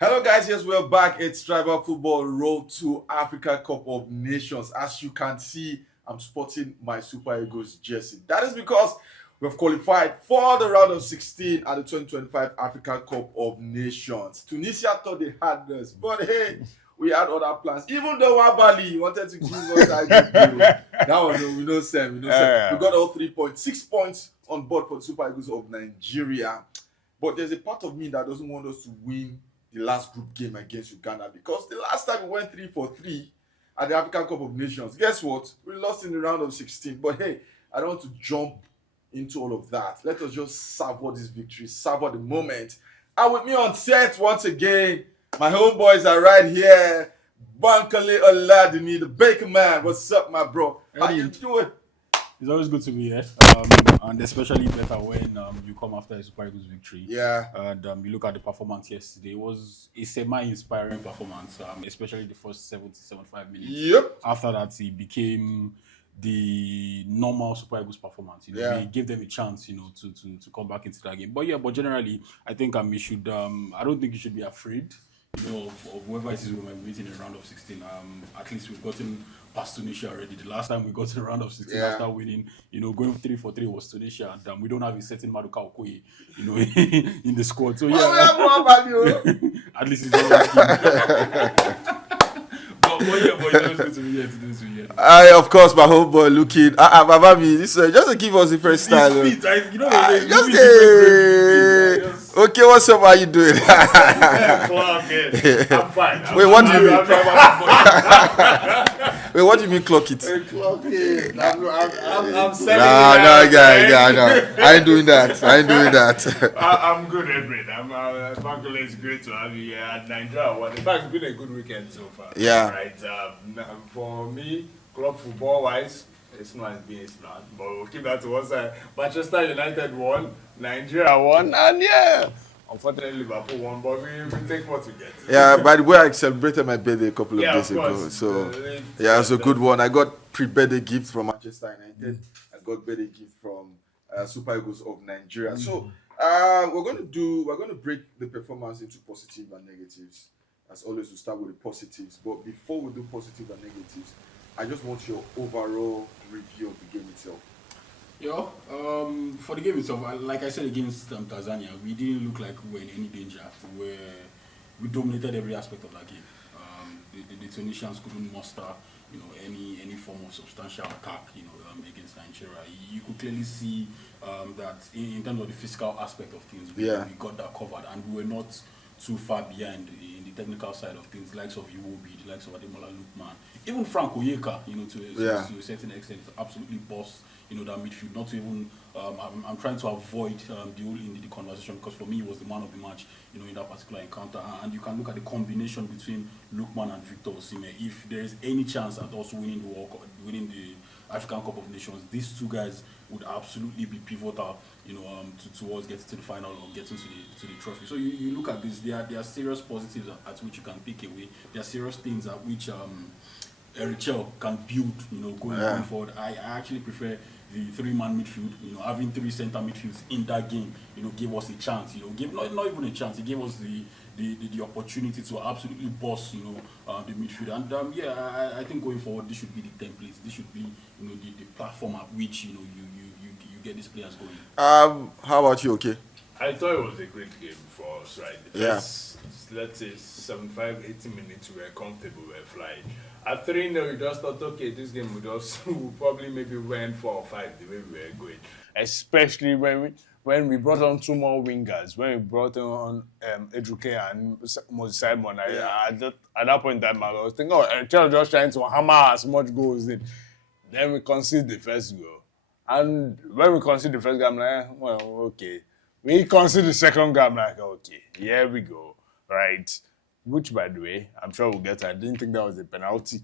Hello, guys. Yes, we're back. It's Tribal Football Road to Africa Cup of Nations. As you can see, I'm sporting my Super Eagles jersey. That is because we've qualified for the round of 16 at the 2025 Africa Cup of Nations. Tunisia thought they had us, but hey, we had other plans. Even though Wabali wanted to give us that one, no, we know Sam. We know Sam. We got all 3 points, 6 points on board for the Super Eagles of Nigeria. But there's a part of me that doesn't want us to win the last group game against Uganda because the last time we went 3-for-3 at the African Cup of Nations, guess what? We lost in the round of 16. But hey, I don't want to jump into all of that. Let us just savor this victory, savor the moment. And with me on set once again, my homeboys are right here. Bankole Oladini, the Baker Man. What's up, my bro? How you doing? It's always good to be here, and especially better when you come after a Super Eagles victory. Yeah. And you look at the performance yesterday. It was a semi-inspiring performance, especially the first 75 minutes. Yep. After that, it became the normal Super Eagles performance. They gave them a chance, to come back into that game. But generally, I think we should. I don't think you should be afraid. Of whoever it is we might meet in the round of 16. At least we've gotten past Tunisia already. The last time we got to the round of 16 after winning, going 3-for-3 was Tunisia, and we don't have a certain Maduka Okoye, in the squad. So at least it's always but it's always good to be here to do this weekend. Of course, my homeboy looking. Bababi, this just to give us a fresh style. Okay, what's up? How you doing? I'm fine. Wait, what do you mean? Wait, what do you mean clock it? Clock it. I'm selling. No. I ain't doing that. I'm good, Edwin. Bankole, it's great to have you here at Nigeria. In fact, it's been a good weekend so far. Yeah. Right. For me, club football wise, it's not as big as planned, but we'll keep that to one side. Manchester United won, Nigeria won, and unfortunately Liverpool won, but we take what we get. Yeah, by the way, I celebrated my birthday a couple of days ago. So, it's a good one. I got pre-birthday gift from Manchester United. I got birthday gift from Super Eagles of Nigeria. So, we're going to break the performance into positive and negatives. As always, we start with the positives. But before we do positive and negatives, I just want your overall review of the game itself. For the game itself, like I said against Tanzania, we didn't look like we were in any danger. We dominated every aspect of that game. The Tunisians couldn't muster, any form of substantial attack, against Nigeria. You could clearly see that in terms of the physical aspect of things, we got that covered, and we were not too far behind in the technical side of things, likes of Iwobi, the likes of Ademola Lookman, even Frank Oyeka, to a certain extent, absolutely boss, that midfield. Not to even, I'm trying to avoid the whole the conversation because for me it was the man of the match, in that particular encounter. And you can look at the combination between Lookman and Victor Osimhen. If there is any chance at us winning winning the African Cup of Nations, these two guys would absolutely be pivotal, towards getting to the final or getting to the trophy. So you look at this, there are serious positives at which you can pick away. There are serious things at which Chelle can build, going forward. I actually prefer the three-man midfield. Having three center midfields in that game, gave us a chance. Gave not even a chance. It gave us the opportunity to absolutely boss, the midfield. And I think going forward, this should be the template. This should be, the platform at which you get these players going. How about you? Okay. I thought it was a great game for us, right? Let's say 75, 80 minutes, we were comfortable, we were flying. At 3-0, we just thought, okay, this game we'll probably maybe win 4 or 5 the way we were going. Especially when we brought on 2 more wingers, when we brought on Edruke and Moses Simon. At that point in time, I was thinking, Chelle just trying to hammer as much goals in. Then we conceded the first goal. And when we conceded the first goal, I'm like, well, okay. We conceded the second goal, I'm like, okay, here we go, right? Which, by the way, I'm sure we'll get. I didn't think that was a penalty.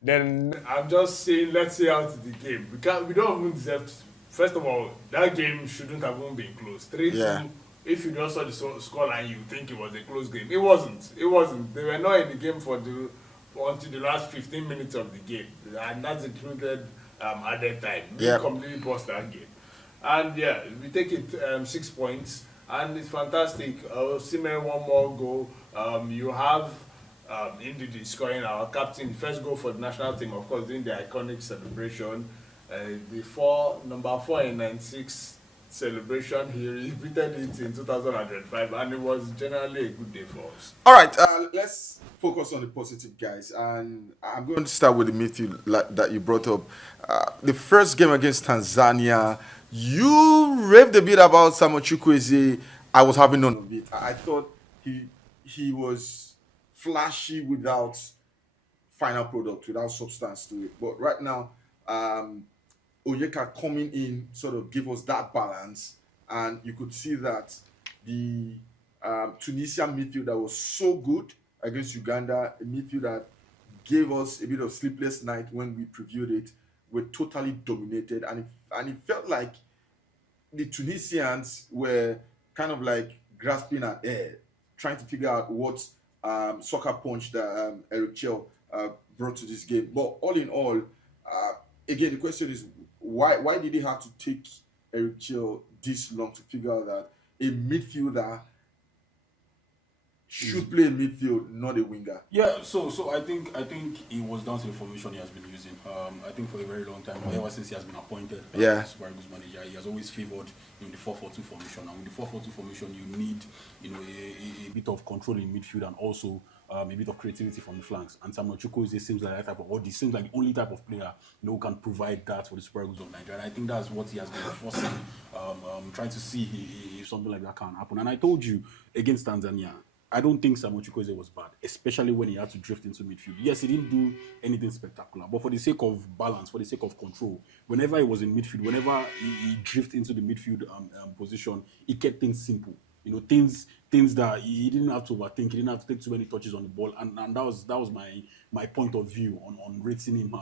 Then I'm just saying, let's see out the game. We don't even deserve. First of all, that game shouldn't have even been close. 3-2. If you just saw the scoreline, you think it was a close game. It wasn't. They were not in the game until the last 15 minutes of the game, and that's included added time. We completely lost that game. And we take it 6 points. and it's fantastic. Osimhen one more goal. You have Ndidi scoring, our captain, the first goal for the national team, of course, doing the iconic celebration. Number 4 in 96 celebration, he repeated it in 2005, and it was generally a good day for us. All right, let's focus on the positive, guys. And I'm going to start with the midfield that you brought up. The first game against Tanzania, you raved a bit about Samuel Chukwueze. I was having none of it. I thought he was flashy without final product, without substance to it. But right now, Onyeka coming in sort of gave us that balance, and you could see that the Tunisian midfield that was so good against Uganda, a midfield that gave us a bit of sleepless night when we previewed it, were totally dominated, and it felt like the Tunisians were kind of like grasping at air, trying to figure out what soccer punch that Eric Chelle brought to this game. But all in all, again, the question is why did he have to take Eric Chelle this long to figure out that a midfielder should play in midfield, not a winger? Yeah, so I think it was down to the formation he has been using. I think for a very long time, ever since he has been appointed as Super Eagles manager, he has always favoured the 4-4-2 formation. And with the 4-4-2 formation, you need a bit of control in midfield and also a bit of creativity from the flanks. And Samuel Chukwueze seems like that type of, or he seems like the only type of player who can provide that for the Super Eagles of Nigeria. And I think that's what he has been forcing, trying to see if something like that can happen. And I told you against Tanzania, I don't think Samuel Chukwueze was bad, especially when he had to drift into midfield. Yes, he didn't do anything spectacular, but for the sake of balance, for the sake of control, whenever he was in midfield, whenever he drifted into the midfield position, he kept things simple. Things that he didn't have to overthink, he didn't have to take too many touches on the ball, and that was my point of view on rating him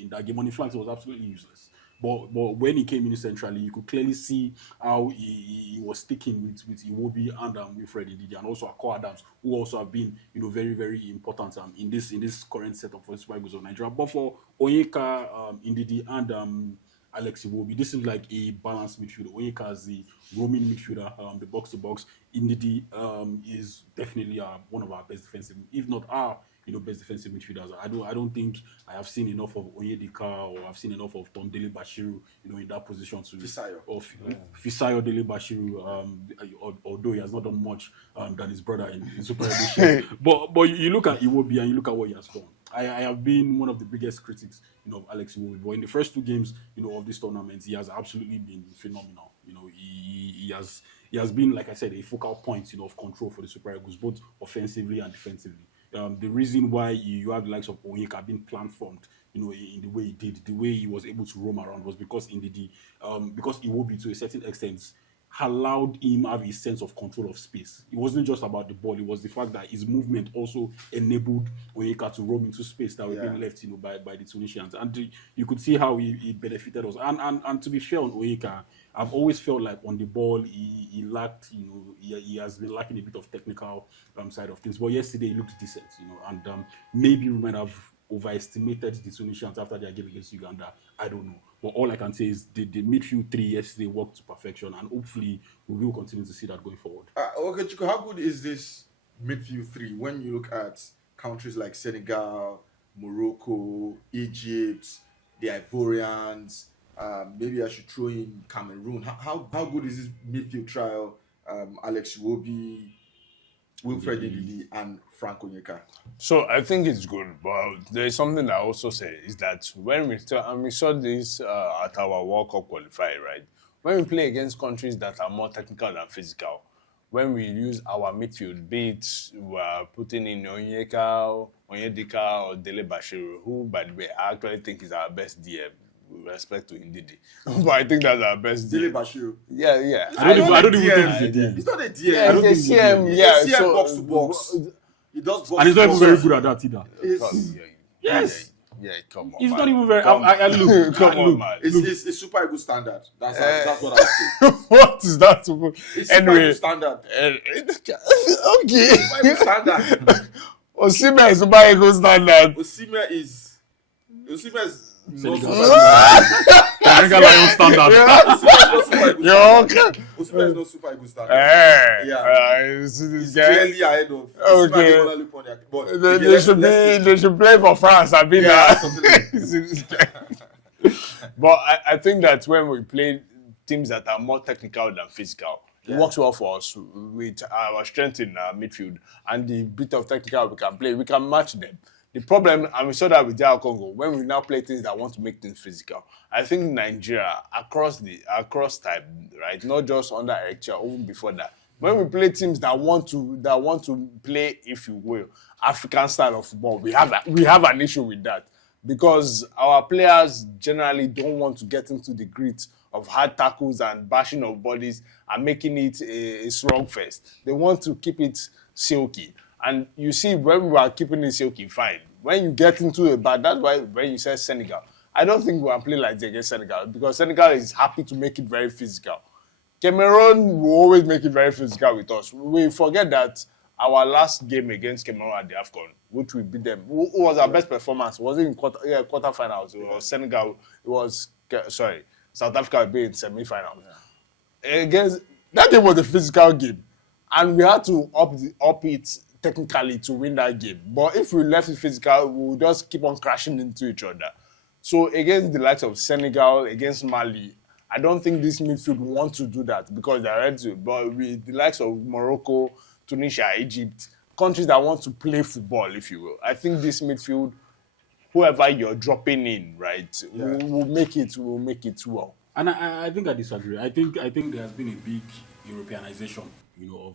in that game. On the flanks, it was absolutely useless. But when he came in centrally, you could clearly see how he was sticking with Iwobi and Wilfred Ndidi, and also Akko Adams, who also have been very, very important in this current setup for the Super Eagles of Nigeria. But for Onyeka, Ndidi, and Alex Iwobi, this is like a balanced midfield. Onyeka is the roaming midfielder, the box to box. Ndidi is definitely one of our best defensive, if not our best defensive midfielders. I don't think I have seen enough of Onyedika or I've seen enough of Tom Dele Bashiru, in that position to Fisayo Dele Bashiru, although he has not done much than his brother in Super Edition. but you look at Iwobi and you look at what he has done. I have been one of the biggest critics, of Alex Iwobi, but in the first 2 games, of this tournament, he has absolutely been phenomenal. He has been, like I said, a focal point, of control for the Super Eagles, both offensively and defensively. The reason why you have the likes of Onyeka being plan-formed, in the way he did, the way he was able to roam around was because because Iwobi, to a certain extent, allowed him have a sense of control of space. It wasn't just about the ball; it was the fact that his movement also enabled Onyeka to roam into space that was being left, by the Tunisians, and you could see how he benefited us. And to be fair on Onyeka, I've always felt like on the ball he lacked, he has been lacking a bit of technical side of things. But yesterday he looked decent, and maybe we might have overestimated the Tunisians after their game against Uganda. I don't know. But all I can say is the midfield 3 yesterday worked to perfection, and hopefully we will continue to see that going forward. Okay, Chico, how good is this midfield 3 when you look at countries like Senegal, Morocco, Egypt, the Ivorians? Maybe I should throw in Cameroon. How good is this midfield trial? Alex Iwobi, Wilfred Ndidi, and Frank Onyeka. So I think it's good, but there is something I also say is that when we saw this at our World Cup qualifier, right? When we play against countries that are more technical than physical, when we use our midfield, be it we're putting in Onyedika or Dele Bashiru, who, by the way, I actually think is our best DM. With respect to Ndidi, but I think that's our best Dele Bashiru. Yeah. I don't even think he's a DM. He's not a DM. Yeah, he's a CM. Yeah, he's a CM box to box. He does box. And he's not even very good at that either. Yes. Yeah, come on. He's man. not even very. I look. Come on, man. It's super good standard. That's what I say. What is that? It's Anyway, super good standard. Okay. Super good standard. Osimhen is Super Eagles standard. Osimhen is Senegal. Super Senegal Lion standard. You're okay. Osimhen is not super good standard. It's clearly ahead of. Okay. But They should play for France. I mean, but I think that when we play teams that are more technical than physical, it works well for us with our strength in midfield and the bit of technical we can play. We can match them. The problem, and we saw that with DR Congo, when we now play things that want to make things physical, I think Nigeria across time, right, not just under Chelle, even before that, when we play teams that want to play, if you will, African style of football, we have an issue with that because our players generally don't want to get into the grit of hard tackles and bashing of bodies and making it a slugfest. They want to keep it silky. And you see, when we are keeping it silky, fine. When you get into a bad, that's why when you say Senegal, I don't think we can play like this against Senegal because Senegal is happy to make it very physical. Cameroon will always make it very physical with us. We forget that our last game against Cameroon at the Afcon, which we beat them, who was our best performance? Was it in quarterfinals? It was Senegal. It was South Africa being in semi-finals. Against that game was a physical game, and we had to up it technically to win that game. But if we left it physical, we would just keep on crashing into each other. So against the likes of Senegal, against Mali, I don't think this midfield want to do that because they're ready to. But with the likes of Morocco, Tunisia, Egypt, countries that want to play football, if you will, I think this midfield, whoever you're dropping in, right, will make it well. And I think I disagree. I think there has been a big Europeanization,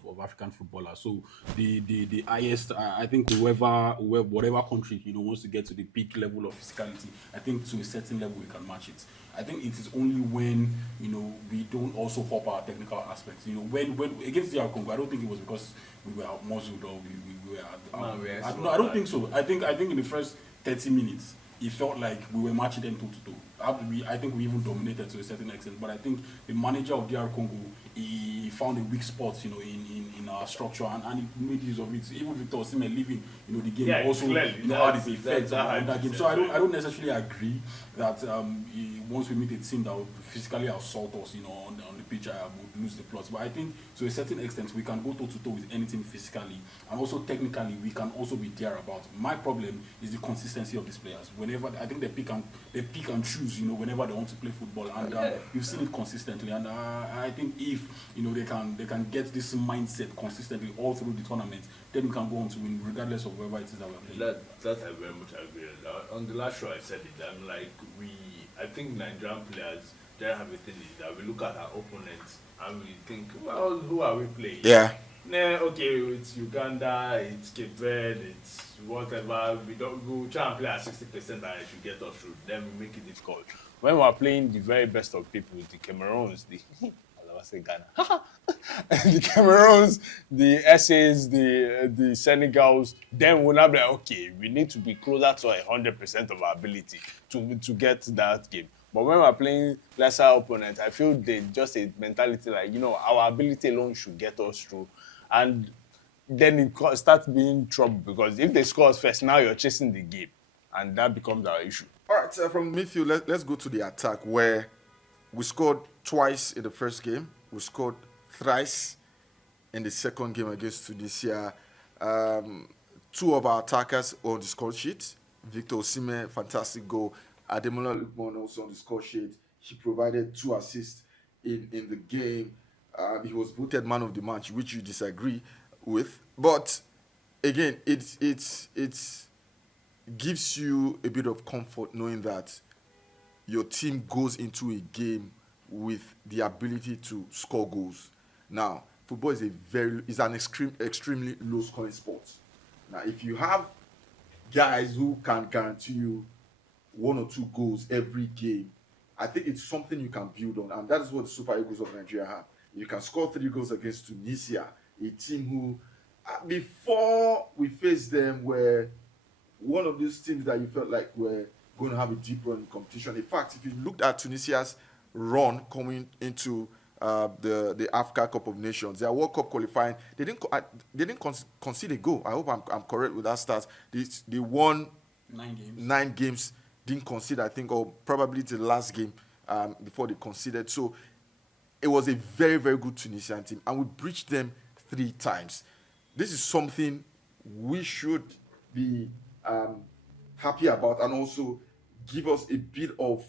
of African footballers. So the highest, I think whatever country wants to get to the peak level of physicality, I think to a certain level we can match it. I think it is only when we don't also hop our technical aspects. When against the Congo, I don't think it was because we were muzzled or we were. I don't think so. I think in the first 30 minutes. It felt like we were matching them toe to toe. I think we even dominated to a certain extent, but I think the manager of DR Congo, he found a weak spot, in our structure, and he made use of it. Even Victor Osimhen leaving, the game also had its effect on that game. So I don't necessarily agree that once we meet a team that will physically assault us, on the pitch, would lose the plot. But I think to a certain extent we can go toe to toe with anything physically, and also technically we can also be there about. My problem is the consistency of these players. Whenever I think they pick and choose, whenever they want to play football, and we've seen it consistently. And I think if they can get this mindset consistently all through the tournament, then we can go on to win, regardless of wherever it is that we're playing. That I very much agree. On the last show I said it. I'm like I think Nigerian players, they have a thing is that we look at our opponents and we think, well, who are we playing? Yeah. Okay, it's Uganda, it's Cape Verde, it's whatever. We'll try and play at 60% and it should get us through. Then we make it difficult. When we're playing the very best of people, the Cameroons, I say Ghana, the Cameroons, the SAs, the Senegals, then we'll now be like, okay, we need to be closer to 100% of our ability to get that game. But when we're playing lesser opponents, I feel they just a mentality like, our ability alone should get us through. And then it starts being trouble because if they score us first, now you're chasing the game. And that becomes our issue. All right, from midfield, let's go to the attack where we scored twice in the first game. We scored thrice in the second game against Tunisia. Two of our attackers on the score sheet. Victor Osimhen, fantastic goal. Ademola Lookman also on the score sheet. He provided 2 assists in the game. He was voted man of the match, which you disagree with. But again, it gives you a bit of comfort knowing that your team goes into a game with the ability to score goals. Now, football is an extremely low scoring sport. Now, if you have guys who can guarantee you 1 or 2 goals every game, I think it's something you can build on, and that is what the Super Eagles of Nigeria have. You can score 3 goals against Tunisia, a team who, before we faced them, were one of those teams that you felt like were going to have a deep run in competition. In fact, if you looked at Tunisia's run coming into the Afcon Cup of Nations, their World Cup qualifying, they didn't concede a goal. I hope I'm correct with that stat. They won 9 games didn't concede, I think, or probably the last game before they conceded. So it was a very, very good Tunisian team, and we breached them 3 times. This is something we should be happy about, and also give us a bit of,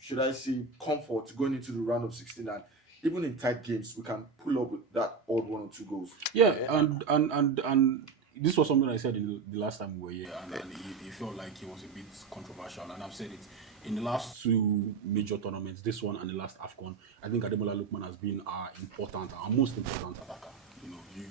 should I say, comfort going into the round of 16. And even in tight games, we can pull up with that odd 1 or 2 goals. Yeah, and this was something I said in the last time we were here, and it felt like it was a bit controversial. And I've said it in the last 2 major tournaments, this one and the last Afcon. I think Ademola Lookman has been our most important attacker.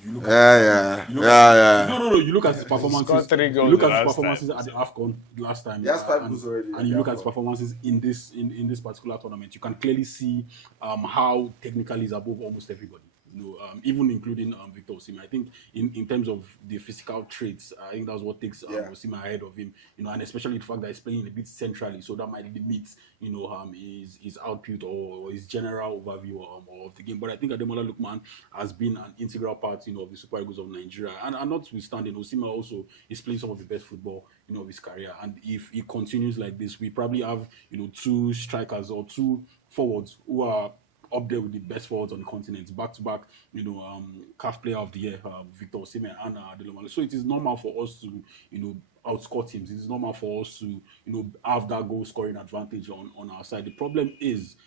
You look at you look at his performances. You look at his performances at the Afcon last time. He has 5 goals already. And you look at his performances in this particular tournament. You can clearly see how technically he's above almost everybody. Even including Victor Osimhen. I think in terms of the physical traits, I think that's what takes Osimhen ahead of him. And especially the fact that he's playing a bit centrally, so that might limit his output or his general overview of the game. But I think Ademola Lookman has been an integral part of the Super Eagles of Nigeria, and notwithstanding, Osimhen also is playing some of the best football of his career. And if he continues like this, we probably have 2 strikers or 2 forwards who are up there with the best forwards on the continent, back-to-back, CAF Player of the Year, Victor Osimhen and Ademola. So it is normal for us to, outscore teams. It is normal for us to, have that goal-scoring advantage on our side. The problem is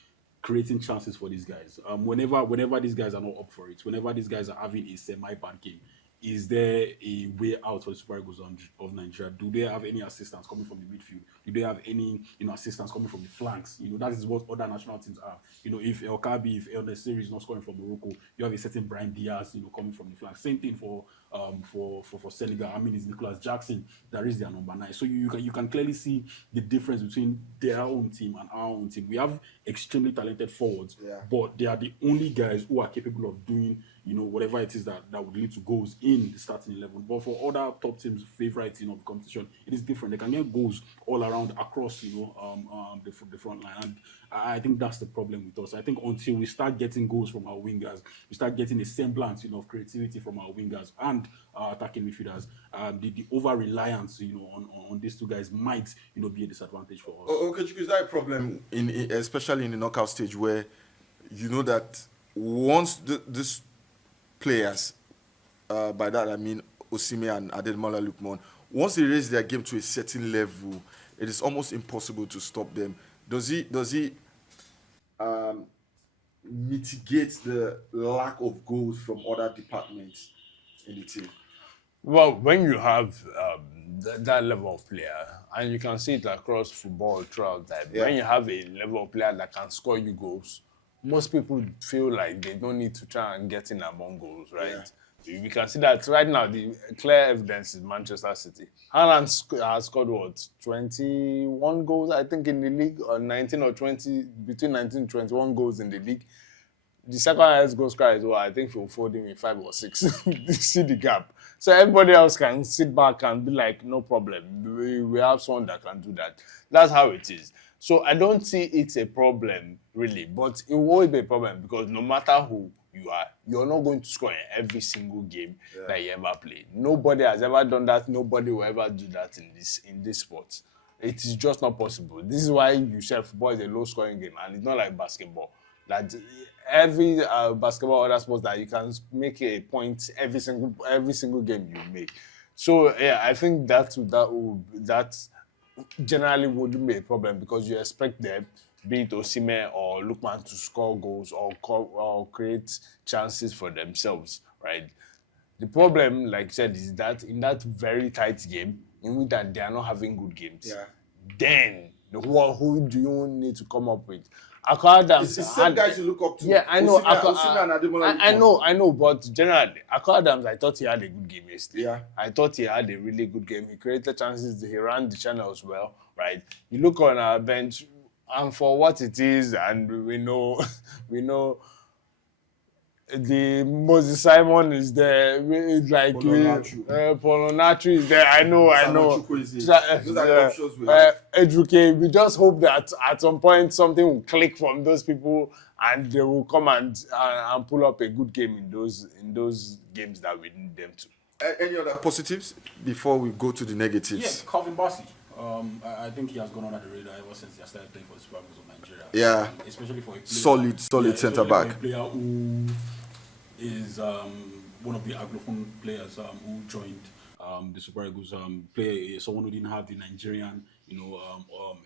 creating chances for these guys. Whenever these guys are not up for it, whenever these guys are having a semi-bad game, is there a way out for the Super Eagles of Nigeria? Do they have any assistance coming from the midfield? Do they have any assistance coming from the flanks? That is what other national teams have. If El Kabi, if El Nesiri is not scoring from Morocco, you have a certain Brian Diaz, coming from the flanks. Same thing for Senegal. I mean, it's Nicholas Jackson that is their number 9. So you can clearly see the difference between their own team and our own team. We have extremely talented forwards, but they are the only guys who are capable of doing whatever it is that would lead to goals in the starting 11. But for other top teams, favorites of the competition, it is different. They can get goals all around across the front line, and I think that's the problem with us. I think until we start getting goals from our wingers, we start getting a semblance of creativity from our wingers and our attacking midfielders, the over reliance on these 2 guys might be a disadvantage for us. Okay, is that a problem especially in the knockout stage, where that once these players, by that I mean Osimhen and Ademola Lookman, once they raise their game to a certain level, it is almost impossible to stop them. Does he mitigate the lack of goals from other departments in the team? Well, when you have that level of player, and you can see it across football throughout time, when you have a level of player that can score you goals, most people feel like they don't need to try and get in among goals, right? We can see that right now. The clear evidence is Manchester City. Haaland has scored what, 21 goals, I think, in the league, or 19 or 20, between 19 and 21 goals in the league. The second highest goal scorer is I think Phil Foden with 5 or 6. You see the gap. So everybody else can sit back and be like, no problem. We have someone that can do that. That's how it is. So I don't see it's a problem, really. But it will be a problem because no matter who you are, you're not going to score in every single game that you ever play. Nobody has ever done that. Nobody will ever do that in this sport. It is just not possible. This is why you said football is a low-scoring game, and it's not like basketball. That every basketball or other sports that you can make a point every single game you make. So I think that generally wouldn't be a problem because you expect them, be it Osimhen or Lookman, to score goals or create chances for themselves, right? The problem, like I said, is that in that very tight game, in which that they are not having good games, then who do you need to come up with? Akadams, it's the same guys you look up to. Yeah, I know. Osimhen and Ademola. I know, but generally, Akadams, I thought he had a good game yesterday. Yeah. I thought he had a really good game. He created chances. He ran the channels well, right? You look on our bench, and for what it is, and we know the Moses Simon is there. Like Polonatu is there. I know. Educate. We just hope that at some point something will click from those people, and they will come and pull up a good game in those games that we need them to. Any other positives before we go to the negatives? Yeah, Calvin Bassey. I think he has gone under the radar ever since he started playing for the Super Eagles of Nigeria. Yeah. Especially for a player, Solid centre back. For a player who is one of the Anglophone players who joined the Super Eagles. Someone who didn't have the Nigerian,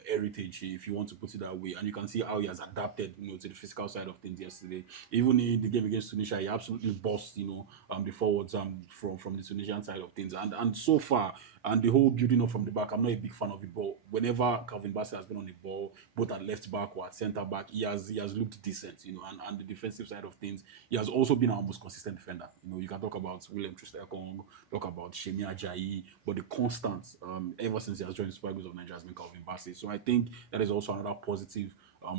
heritage, if you want to put it that way. And you can see how he has adapted, to the physical side of things yesterday. Even in the game against Tunisia, he absolutely bossed, the forwards from the Tunisian side of things. And so far, and the whole building up from the back, I'm not a big fan of it, but whenever Calvin Bassey has been on the ball, both at left back or at centre back, he has looked decent, and the defensive side of things, he has also been our most consistent defender. You can talk about William Troost-Ekong, talk about Shemi Ajayi, but the constant, ever since he has joined the Super Eagles of Nigeria, has been Calvin Bassey. So I think that is also another positive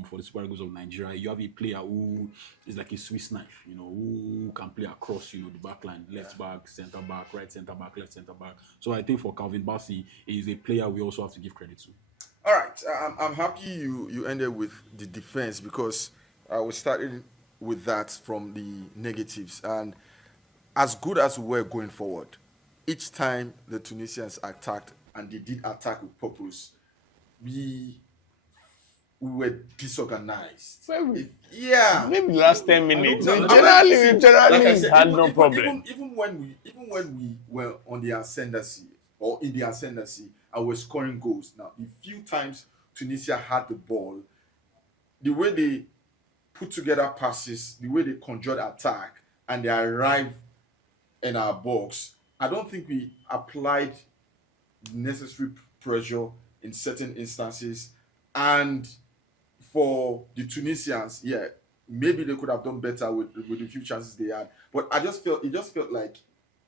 for the Super Eagles of Nigeria. You have a player who is like a Swiss knife, who can play across, the back line, left back, centre back, right centre back, left centre back. So I think for Calvin Bassey, he is a player we also have to give credit to. All right, I'm happy you ended with the defense, because we started with that from the negatives. And as good as we were going forward, each time the Tunisians attacked, and they did attack with purpose, we were disorganized. Maybe the last 10 minutes. No, Generally, like I said, had no problem. Even when we were on the ascendancy, or in the ascendancy, and we're scoring goals. Now, the few times Tunisia had the ball, the way they put together passes, the way they conjured attack, and they arrived in our box, I don't think we applied necessary pressure in certain instances. And for the Tunisians, maybe they could have done better with the few chances they had. But it just felt like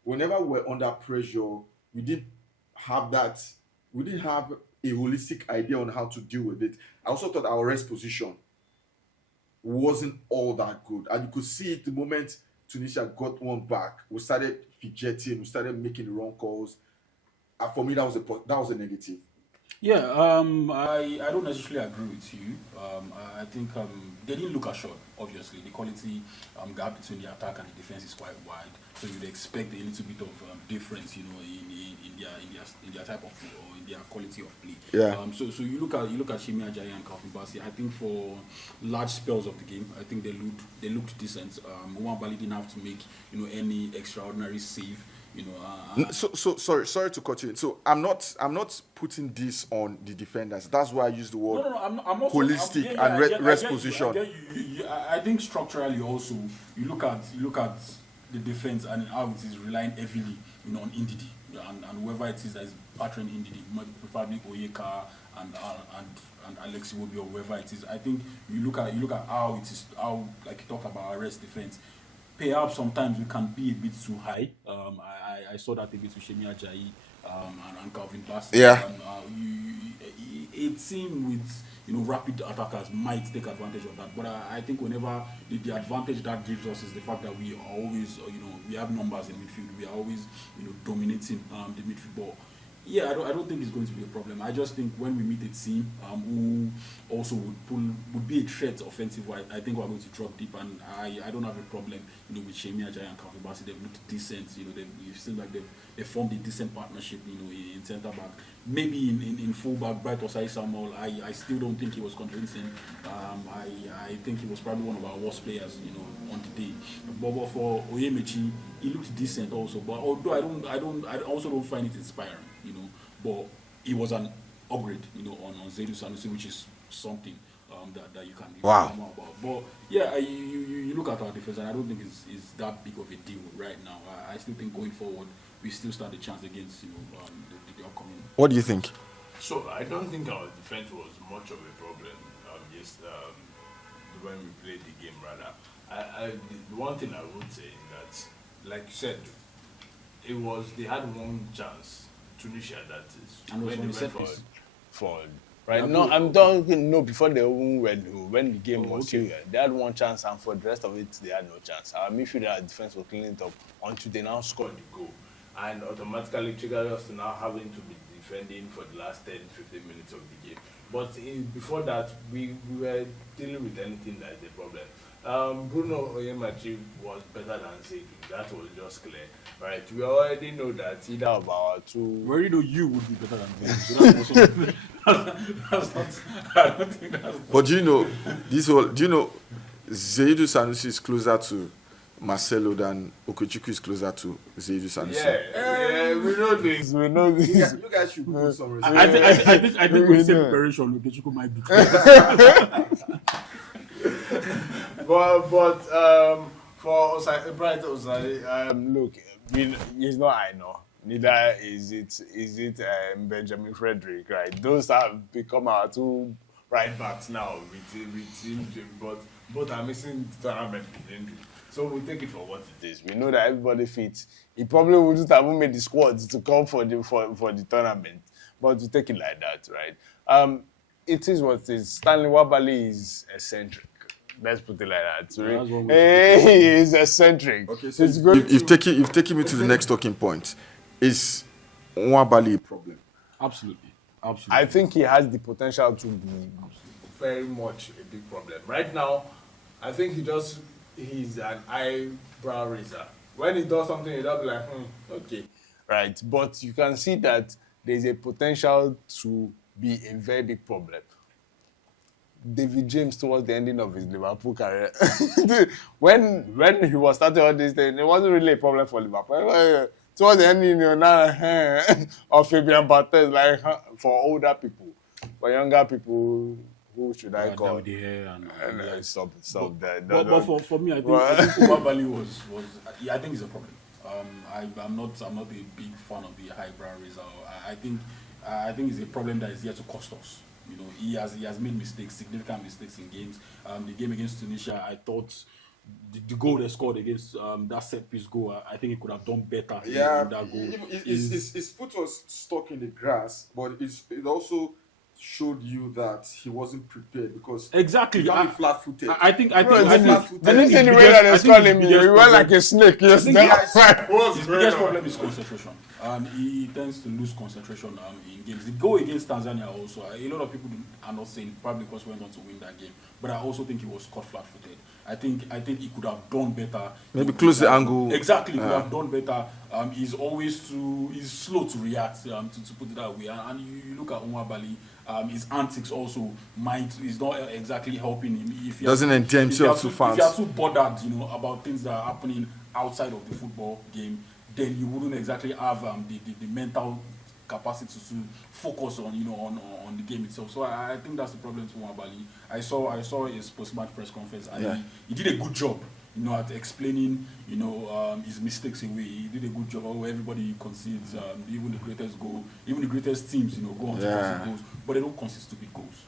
whenever we're under pressure, we didn't have a holistic idea on how to deal with it. I also thought our rest position wasn't all that good. And you could see it the moment Tunisia got one back. We started fidgeting, we started making the wrong calls. For me, that was a negative. Yeah, I don't necessarily agree with you. I think they didn't look assured. Obviously, the quality gap between the attack and the defense is quite wide, so you'd expect a little bit of difference, in their type of play or in their quality of play. Yeah. So you look at Shemi Ajayi and Calvin Bassey. I think for large spells of the game, I think they looked decent. Bali didn't have to make any extraordinary save. Sorry to cut you in. So I'm not putting this on the defenders. That's why I use the word I'm also, holistic rest position. I think structurally also you look at the defense and how it is relying heavily on Ndidi and whoever it is that is battering Ndidi, probably Oyeka and Alex Iwobi or whoever it is. I think you look at how it is, how, like you talk about our rest defense. Perhaps sometimes we can be a bit too high. I saw that a bit with Shemi Ajayi and Calvin Bassey. Yeah. A team with rapid attackers might take advantage of that, but I think whenever the advantage that gives us is the fact that we are always we have numbers in midfield. We are always dominating the midfield ball. Yeah, I don't think it's going to be a problem. I just think when we meet a team who also would be a threat offensive-wise, I think we're going to drop deep, and I don't have a problem with Shemi Ajayi and Calvin Bassey. They've looked decent. It seems like they formed a decent partnership. In centre back, maybe in full-back, Bright Osai Samuel. I still don't think he was convincing. I think he was probably one of our worst players. On the day. But for Oyemechi, he looked decent also. But although I also don't find it inspiring. But it was an upgrade, on Zaidu Sanusi, which is something that you can wow. Know about. But yeah, you look at our defense, and I don't think it's that big of a deal right now. I still think going forward, we still stand a chance against the upcoming. What do you think? So I don't think our defense was much of a problem. When we played the game, rather. The one thing I would say is that, like you said, they had one chance. Tunisia, that is. And when they went for right? No, I'm talking before they even when the game was serious. They had one chance, and for the rest of it, they had no chance. Our midfield and defense was cleaning it up until they now scored the goal, and automatically triggered us to now having to be defending for the last 10-15 minutes of the game. But before that, we were dealing with anything that is a problem. Bruno Oyemachi was better than Zeki. That was just clear. Right, we already know that Either of our two. We already know you would be better than them. So that's also that's not. I don't think that's. But do you know Zaidu Sanusi is closer to Marcelo than Okechukwu is closer to Zaidu Sanusi? yeah, we know this. We know this. You guys should put some respect. I think with the same preparation, Okechukwu might be. But for Bright Osai, Look, it's not I know. Neither is it Benjamin Frederick, right? Those have become our two right backs now with him, but both are missing tournament injury. So we take it for what it is. We know that everybody fits. He probably wouldn't have made the squads to come for the tournament, but we take it like that, right? It is what it is. Stanley Wabali is eccentric. Let's put it like that. Yeah, that's one way Hey, he's eccentric. Okay, so it's good. you've taken me to the next talking point. Is Nwabali a problem? Absolutely. I think he has the potential to be. Very much a big problem. Right now, I think he's an eyebrow raiser. When he does something, he'll be like, okay. Right, but you can see that there's a potential to be a very big problem. David James, towards the ending of his Liverpool career, when he was starting all this thing, it wasn't really a problem for Liverpool. Towards the ending, of Fabian Barthez, like for older people, for younger people, who should I call? Stop that. But for me, I think Ubabali was I think it's a problem. I'm not a big fan of the highbrow razor. I think it's a problem that is here to cost us. You know, he has made mistakes, significant mistakes in games. The game against Tunisia, I thought the goal they scored against that set piece goal, I think he could have done better. Yeah, in that goal. His foot was stuck in the grass, but it also showed you that he wasn't prepared because exactly you can't be flat-footed. I think I didn't see the way that they're calling me. You went like a snake. Yes, his biggest problem is concentration. He tends to lose concentration in games. The goal against Tanzania also, a lot of people are not saying probably because we went on to win that game, but I also think he was caught flat-footed. I think he could have done better. Maybe close the angle. Exactly, he could have done better. He's slow to react, to put it that way. And you look at Nwabali, his antics also is not exactly helping him. If doesn't endear himself to fans. If you're too bothered, about things that are happening outside of the football game, then you wouldn't exactly have the mental capacity to focus on on the game itself. So I think that's the problem to Nwabali. I saw his post-match press conference and he did a good job at explaining his mistakes away. He did a good job. Everybody concedes, even the greatest goal, even the greatest teams go on to concede goals, but they don't concede stupid goals.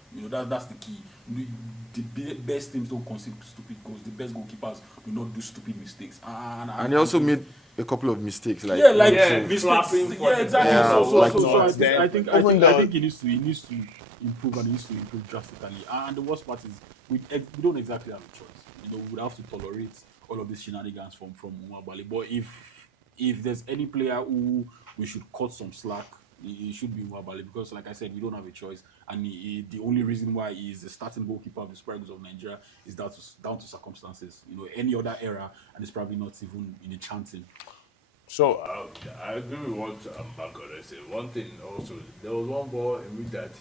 That's the key. The best teams don't concede stupid goals. The best goalkeepers do not do stupid mistakes. And he also made a couple of mistakes, mistakes. Exactly. So I think he needs to improve, and he needs to improve drastically. And the worst part is we don't exactly have a choice. We would have to tolerate all of these shenanigans from Nwabali. But if there's any player who we should cut some slack, it should be Nwabali, because like I said, we don't have a choice, and the only reason why he is the starting goalkeeper of the Super Eagles of Nigeria is down to circumstances. Any other era, and it's probably not even in the chanting. So I agree with what Bankole said. One thing also, there was one ball in which that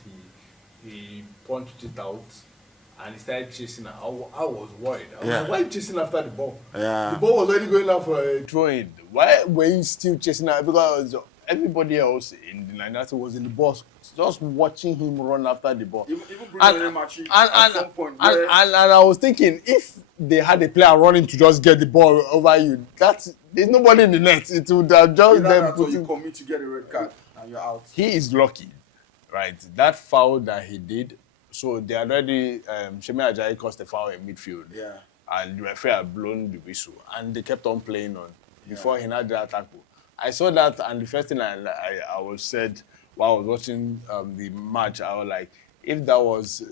he punched it out and he started chasing. I was worried. I was like, why are you chasing after the ball? Yeah. The ball was already going out for a throwing. Why were you still chasing out? Because everybody else in the Nigeria was in the box, just watching him run after the ball. Even Bruno Machi at some point. And I was thinking, if they had a player running to just get the ball over you, there's nobody in the net. It would have just them putting. You commit to get a red card and you're out. He is lucky, right? That foul that he did. So they already Shemi Ajayi caused a foul in midfield. Yeah. And the referee had blown the whistle, and they kept on playing on before he had that tackle. I saw that, and the first thing I was said while I was watching the match, I was like, if that was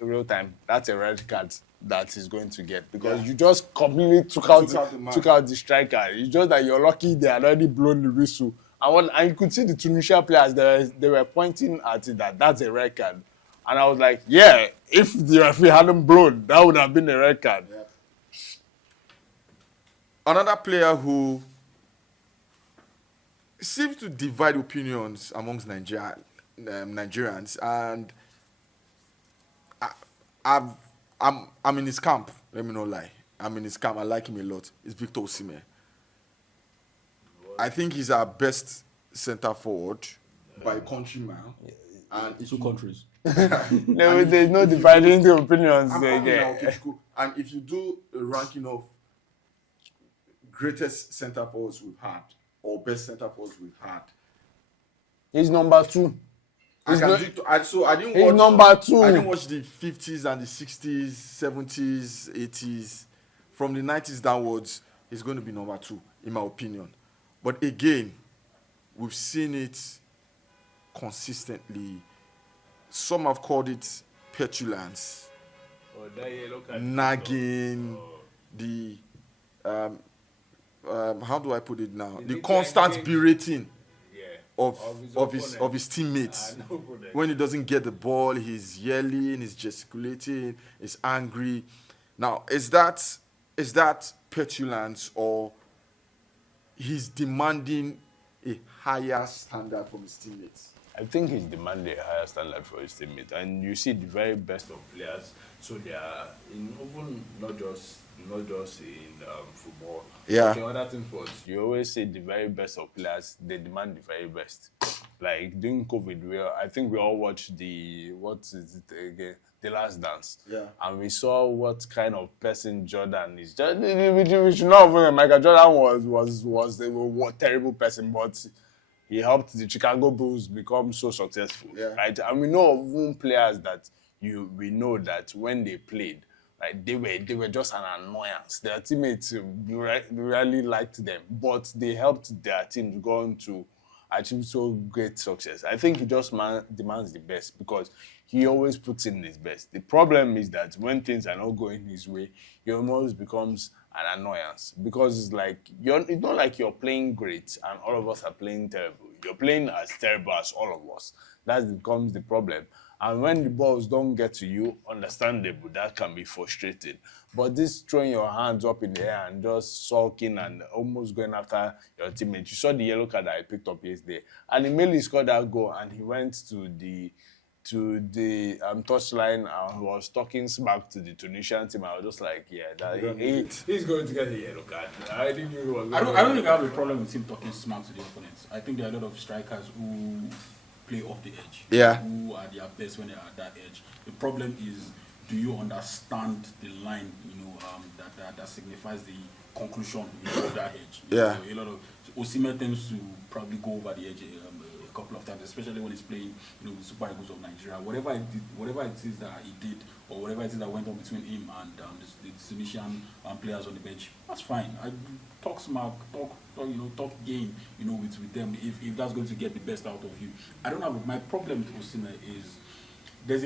real time, that's a red card that he's going to get, because you just completely took out the striker. It's just that you're lucky they had already blown the whistle, and you could see the Tunisia players they were pointing at it that's a red card, and I was like, if the referee hadn't blown, that would have been a red card. Yeah. another player who seems to divide opinions amongst Nigerians, and I, I've, I'm in his camp. Let me not lie. I'm in his camp. I like him a lot. It's Victor Osimhen. I think he's our best centre forward by a countryman. And Two countries. No, And there's no if you dividing the opinions I'm there. happy now, Yeah. Okechukwu. And if you do a ranking of greatest centre forwards we've had or best centre forwards we've had, He's number 2. I can do. I didn't He's watch. number 2. I didn't watch the 50s and the 60s, 70s, 80s. From the 90s downwards, he's going to be number 2, in my opinion. But again, we've seen it consistently. Some have called it petulance, Or that yellow card. nagging, the how do I put it now? Is The it constant engage? berating Yeah. of his teammates. When he doesn't get the ball, he's yelling, he's gesticulating, he's angry. Now, is that petulance, or he's demanding a higher standard from his teammates? I think he's demanding a higher standard for his teammates, and you see the very best of Players, so they are in even not just in football. Yeah. but in other team sports. You always say the very best of players, they demand the very best. Like during COVID, I think we all watched the The Last Dance. Yeah. And we saw what kind of person Jordan is. We should not have Michael Jordan was a terrible person, but he helped the Chicago Bulls become so successful. Yeah. Right? And we know of even players that we know that when they played, like they were just an annoyance. Their teammates really liked them, but they helped their team to go on to achieve so great success. I think he just demands the best because he always puts in his best. The problem is that when things are not going his way, he almost becomes an annoyance because it's like it's not like you're playing great and all of us are playing terrible. You're playing as terrible as all of us. That becomes the problem. And when the balls don't get to you, understandable, that can be frustrating. But this throwing your hands up in the air and just sulking and almost going after your teammates. You saw the yellow card that I picked up yesterday. And he merely scored that goal and he went to the touchline and was talking smack to the Tunisian team. I was just like, yeah, He's going to get a yellow card. I think he was. I don't think I have a problem with him talking smack to the opponents. I think there are a lot of strikers who play off the edge. Yeah. Who are their best when they are at that edge. The problem is, do you understand the line, that signifies the conclusion of that edge? Yeah. A lot of Osimhen tends to probably go over the edge a couple of times, especially when he's playing, with Super Eagles of Nigeria. Whatever it is that he did, or whatever it is that went on between him and the Tunisian players on the bench, that's fine. I talk smack, talk game, with them if that's going to get the best out of you. I don't have my problem with Osimhen is there's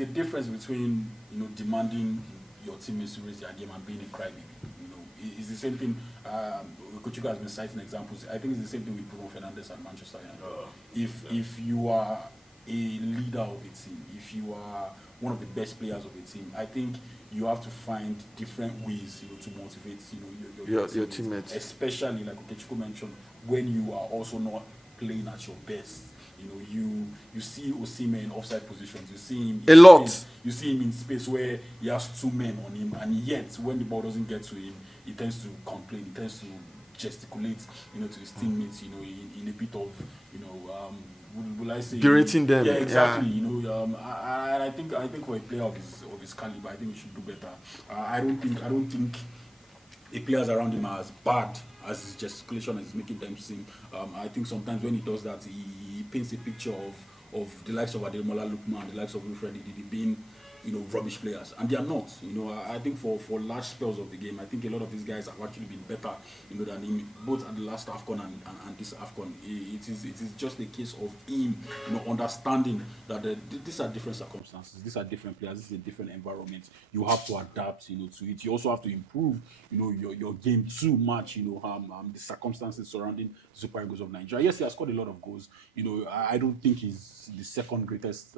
a difference between demanding your teammates to raise their game and being a crybaby. It's the same thing. Kochuka has been citing examples. I think it's the same thing with Bruno Fernandes at Manchester United. If you are a leader of a team, if you are one of the best players of a team, I think you have to find different ways, to motivate, your teammates. Especially like Okechukwu mentioned, when you are also not playing at your best. You see Osimhen in offside positions. You see him a lot. Space. You see him in space where he has 2 men on him, and yet when the ball doesn't get to him, he tends to complain. He tends to gesticulate, to his teammates, in a bit of, will I say, berating them. Yeah, exactly. I think for a player of his caliber, I think he should do better. I don't think the players around him are as bad as his gesticulation is making them seem. I think sometimes when he does that, he paints a picture of the likes of Ademola Lookman, the likes of Wilfred Ndidi being, rubbish players, and they are not. I think for large spells of the game, I think a lot of these guys have actually been better, than him, both at the last Afcon and this Afcon. It is just a case of him, understanding that these are different circumstances, these are different players, this is a different environment. You have to adapt, to it. You also have to improve, your game to match, the circumstances surrounding Super Eagles of Nigeria. Yes, he has scored a lot of goals. I don't think he's the second greatest.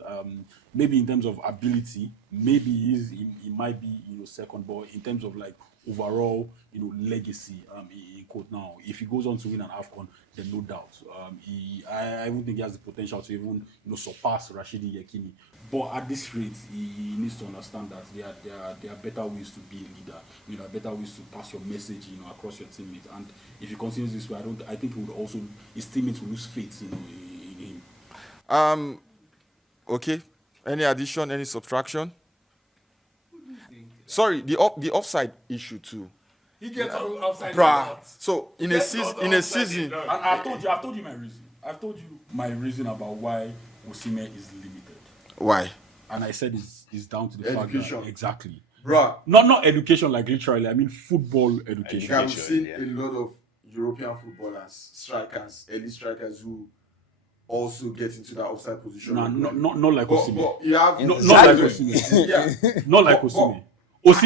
Maybe in terms of ability, maybe he might be second, but in terms of like overall, legacy in quote now. If he goes on to win an Afcon, then no doubt. I even think he has the potential to even surpass Rashidi Yekini. But at this rate, he needs to understand that there are better ways to be a leader. There are better ways to pass your message, across your teammates. And if he continues this way, I think he would also, his teammates will lose faith, in him. Okay. Any addition? Any subtraction? Sorry, the offside issue too. He gets outside. Bruh. So in a season, I've told you my reason. I've told you my reason about why Osimhen is limited. why? And I said it's down to the Education. fact that exactly. Bruh. Not education like literally. I mean football education. I've seen a lot of European footballers, strikers, elite strikers who also get into that offside position. Nah, not like Osimhen. But you have Not like Osimhen. yeah. Not like But- Osimhen. but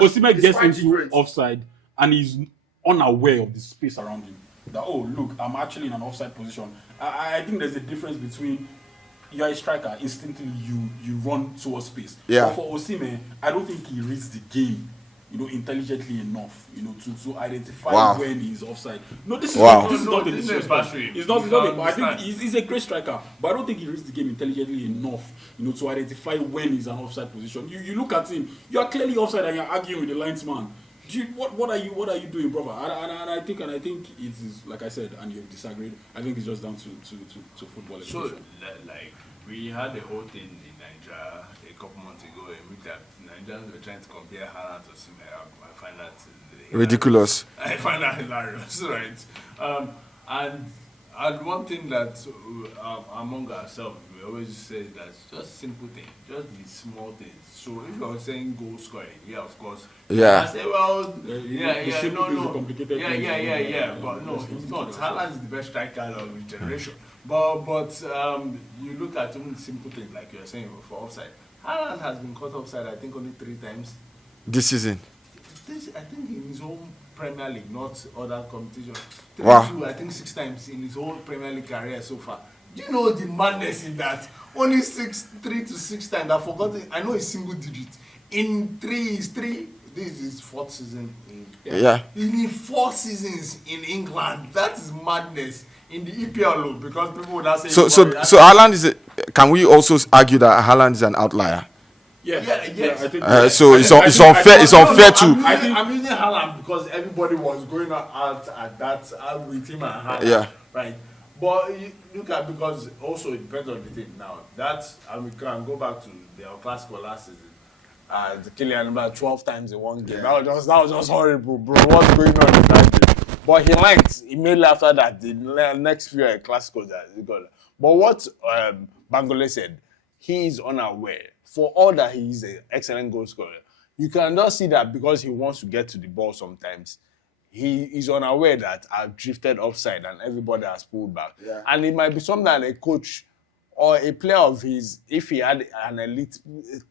Osimhen it's gets quite into different. offside and he's unaware of the space around him. That look, I'm actually in an offside position. I think there's a difference between you're a striker, instinctively you run towards space. Yeah. But for Osimhen, I don't think he reads the game, intelligently enough, to identify Wow. when he's offside. No, this is Wow. this is not a This is a disrespect. battery. It's not. You I understand. think he's a great striker, but I don't think he reads the game intelligently enough, to identify when he's an offside position. You look at him, you are clearly offside, and you're arguing with the linesman. What are you doing, brother? And I think it is, like I said, and you've disagreed. I think it's just down to football. So, education. like, we had a whole thing in Nigeria a couple months ago in which that Nigerians were trying to compare Haaland to Osimhen. I find that Ridiculous. I find that hilarious, right? And one thing that among ourselves we always say that just simple things, just the small things. So if you're saying goal scoring, yeah, of course. Yeah. I say, well, The yeah, simple things, the no, complicated yeah, things, yeah, but no, it's not. Haaland is the best striker of his generation. But you look at even simple things like you're saying for offside. Haaland has been caught offside, I think, only 3 times. This season. I think in his own Premier League, not other competition. Wow. I think 6 times in his whole Premier League career so far. Do you know the madness in that? Only 3 to 6 times. I forgot. I know it's single digit. In 3 is 3. This is his 4th season. Yeah. In 4 seasons in England, that is madness. In the EPL, look, because people would not say. So Haaland is. Can we also argue that Haaland is an outlier? Yes. I think So it's unfair. It's unfair to. I'm using Haaland because everybody was going out at that with him and Haaland. Yeah. Right. But you look at, because also it depends on the team now. We can go back to the El Clasico last season. Kylian about 12 times in one game. That was just horrible, bro. What's going on in that game? But he liked immediately after that, the next few Classicos that he got. But what Bangole said, he is unaware. For all that he is an excellent goal scorer, you can just see that because he wants to get to the ball sometimes, he is unaware that I've drifted offside and everybody has pulled back. Yeah. And it might be something that a coach or a player of his, if he had an elite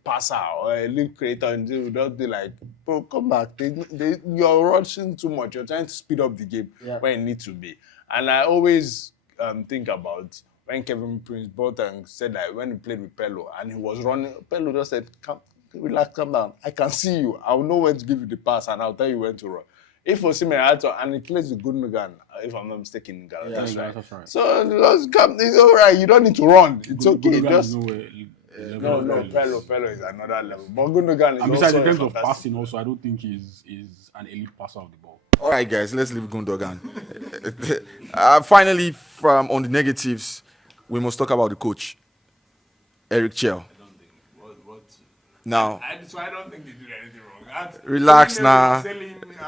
passer or elite creator, and they would just be like, bro, come back. You're rushing too much. You're trying to speed up the game when it needs to be. And I always think about when Kevin Prince brought and said that when he played with Pello and he was running, Pello just said, relax, calm down. I can see you. I'll know when to give you the pass and I'll tell you when to run. If Osimhen had to, and he plays with Gundogan, if I'm not mistaken, in Ghana. That's right. So it's all right. You don't need to run. It's okay. Just no, Pello is another level. But Gundogan is And also besides, in terms of fantastic. passing, also, I don't think he's an elite passer of the ball. All right, guys, let's leave Gundogan. Finally, on the negatives, we must talk about the coach, Eric Chelle. I don't think. What? Now, So I don't think they did anything wrong. Relax now.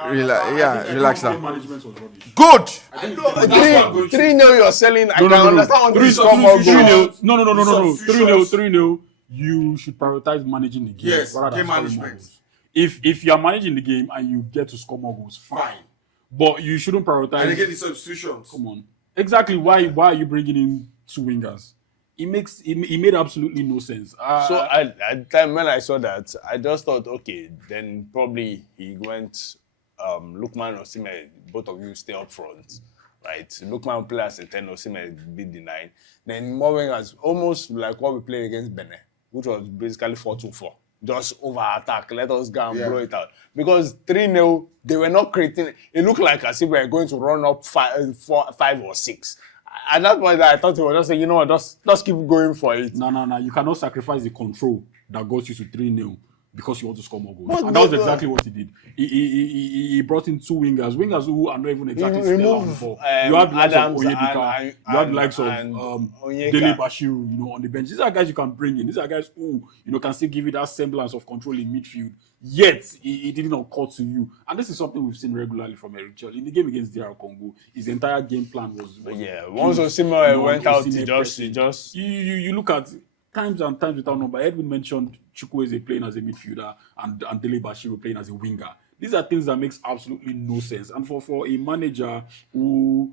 Relax now. Management was rubbish. good. I know, but that's what good. 3-0 you're selling. I No, can no, no, understand no. when you score more goals. 3-0. No. Sufficient. 3-0. You should prioritize managing the game. Yes, rather than game scoring more management. goals. If you're managing the game and you get to score more goals, fine. But you shouldn't prioritize. And again, the substitutions. Come on. Exactly. Why are you bringing in 2 wingers? It made absolutely no sense. So at the time when I saw that, I just thought, okay, then probably he went, Lookman or Osimhen, both of you stay up front, right? Lookman will play as a 10, Osimhen beat the 9. Then more wingers, almost like what we played against Benin, which was basically 4-2-4. just over attack. Let us go and blow it out. Because 3-0, they were not creating. It looked like as if we were going to run up 5 or 6. At that point, I thought it was just saying, you know what, just keep going for it. No. You cannot sacrifice the control that got you to 3-0 because you want to score more goals. And that was exactly what he did. He brought in 2 wingers who are not even exactly stellar on the ball. You had the likes of Onyedika, you had the likes of Dele Bashiru, on the bench. These are guys you can bring in. These are guys who, can still give you that semblance of control in midfield. Yet, he didn't occur to you. And this is something we've seen regularly from Eric Chelle. In the game against DR Congo, his entire game plan was once Osimhen went out, he just... You look at times and times without number. Edwin mentioned Chukwueze playing as a midfielder and Dele Bashiru playing as a winger. These are things that makes absolutely no sense. And for a manager who...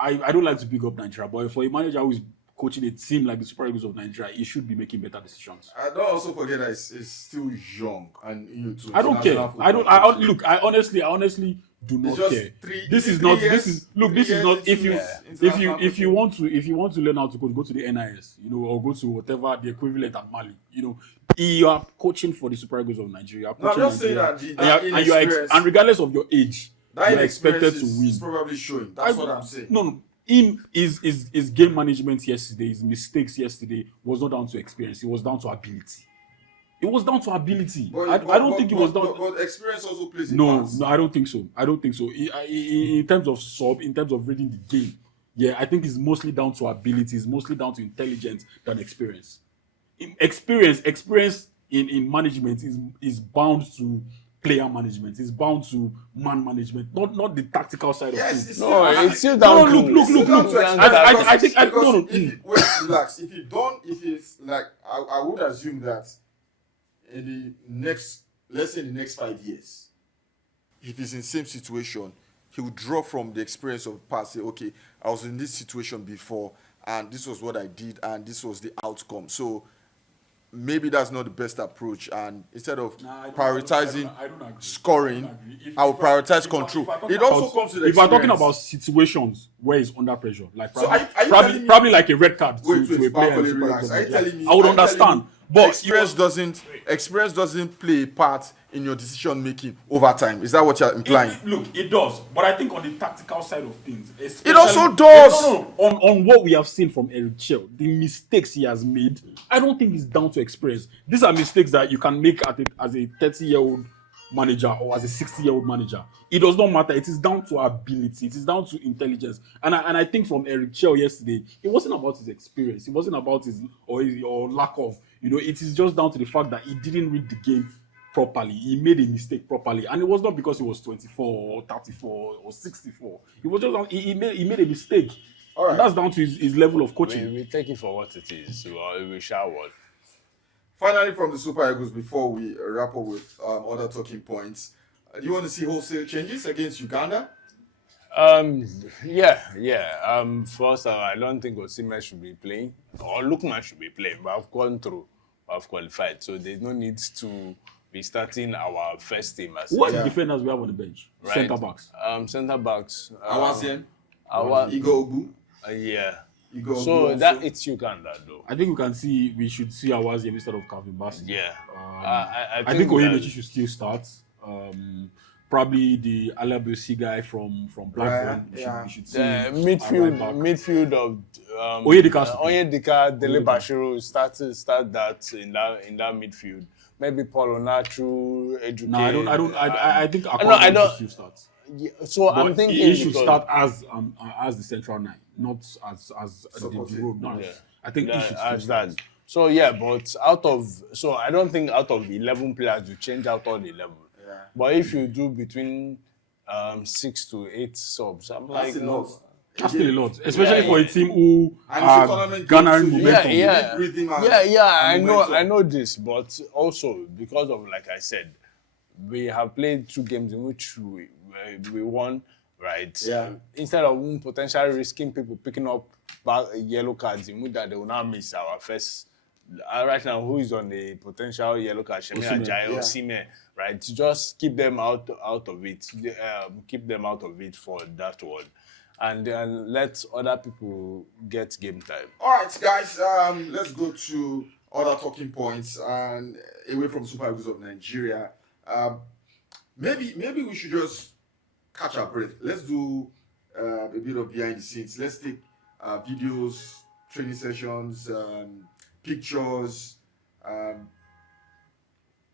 I don't like to big up Nigeria, but for a manager who is coaching a team like the Super Eagles of Nigeria, he should be making better decisions. I don't also forget that it's still young, and I don't care. I honestly do not care. This is not. If you want to learn how to coach, go to the NIS, or go to whatever the equivalent at Mali. You are coaching for the Super Eagles of Nigeria. I'm just saying that and regardless of your age, you are expected to win. It's probably showing. That's what I'm saying. No. His game management yesterday, his mistakes yesterday was not down to experience. It was down to ability. It was down to ability. I don't think it was down. But experience also plays a part. No, I don't think so. In terms of reading the game, I think it's mostly down to ability. It's mostly down to intelligence than experience. Experience in management is bound to player management. It's bound to man management, not the tactical side of things. It's still down to... Look. I think... Relax. If it's like... I would assume that in the next... Let's say in the next 5 years, if he's in the same situation, he would draw from the experience of the past. Say, okay, I was in this situation before, and this was what I did, and this was the outcome. So... maybe that's not the best approach, and instead of prioritizing scoring, I will prioritize control. It also comes to the experience. If we're talking about situations where he's under pressure, like probably like a red card to a player, I would understand. But experience doesn't play a part in your decision making over time. Is that what you're implying? It does. But I think on the tactical side of things, it also does. On what we have seen from Eric Chelle, the mistakes he has made, I don't think it's down to experience. These are mistakes that you can make as a 30-year-old manager or as a 60-year-old manager. It does not matter. It is down to ability. It is down to intelligence. And I think from Eric Chelle yesterday, it wasn't about his experience. It wasn't about his lack of. It is just down to the fact that he didn't read the game properly. He made a mistake properly. And it was not because he was 24 or 34 or 64. It was just he made a mistake. All right. And that's down to his level of coaching. We take it for what it is. We shall what. Finally, from the Super Eagles, before we wrap up with other talking points, do you want to see wholesale changes against Uganda? First, I don't think Osimhen should be playing, or Lookman should be playing, but I've gone through, I've qualified, so there's no need to be starting our first team. What defenders we have on the bench? Right. Centre backs. Awasien. Igor Ubu. So it's Uganda though. I think we should see Awasien instead of Calvin Bassey. Yeah. I think Oyenechi should still start. Probably the Alabusi guy from Blackburn. We should see midfield of Onyedika, Dele Bashiru start that in that midfield. Maybe Paul Onachu, Eduke. No, I think Akon should start. Yeah, so but I'm thinking he should start as the central nine, not as the road. No, yeah. I think he should as that. So but I don't think out of 11 players you change out all 11. Yeah. But if you do between 6 to 8 subs, I'm like enough. That's still a lot, especially for a team who are garnering momentum. I know this, but also because of, like I said, we have played 2 games in which we won, right? Yeah. Instead of potentially risking people picking up yellow cards, in which that they will now miss our first. Right now, who is on the potential yellow card? Osimhen, right? To just keep them out of it, keep them out of it for that one. And then let other people get game time. All right, guys, let's go to other talking points, and away from Super Eagles of Nigeria, maybe we should just catch our breath. Let's do a bit of behind the scenes. Let's take videos, training sessions, pictures, um,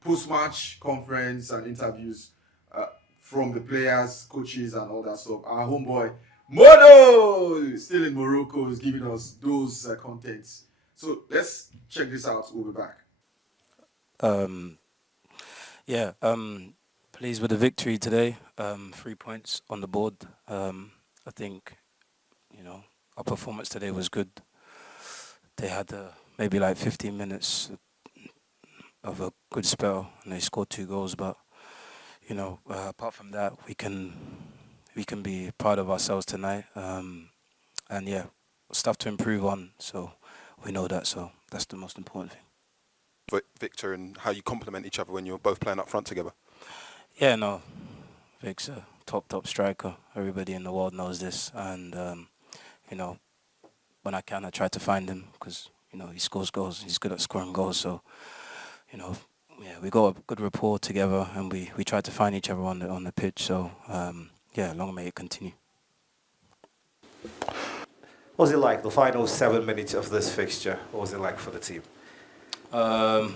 post-match conference and interviews from the players, coaches, and all that stuff. Our homeboy Mono, still in Morocco, is giving us those contents. So let's check this out. We'll be back. Yeah, pleased with the victory today. 3 points on the board. I think, our performance today was good. They had maybe like 15 minutes of a good spell, and they scored 2 goals. But apart from that, we can be proud of ourselves tonight. And yeah, stuff to improve on. So we know that. So that's the most important thing. Victor, and how you complement each other when you're both playing up front together? Yeah, no, Vic's a top striker. Everybody in the world knows this, and when I can, I try to find him because he scores goals. He's good at scoring goals. So yeah, we got a good rapport together, and we try to find each other on the pitch. So yeah, long may it continue. What was it like, the final 7 minutes of this fixture? What was it like for the team? I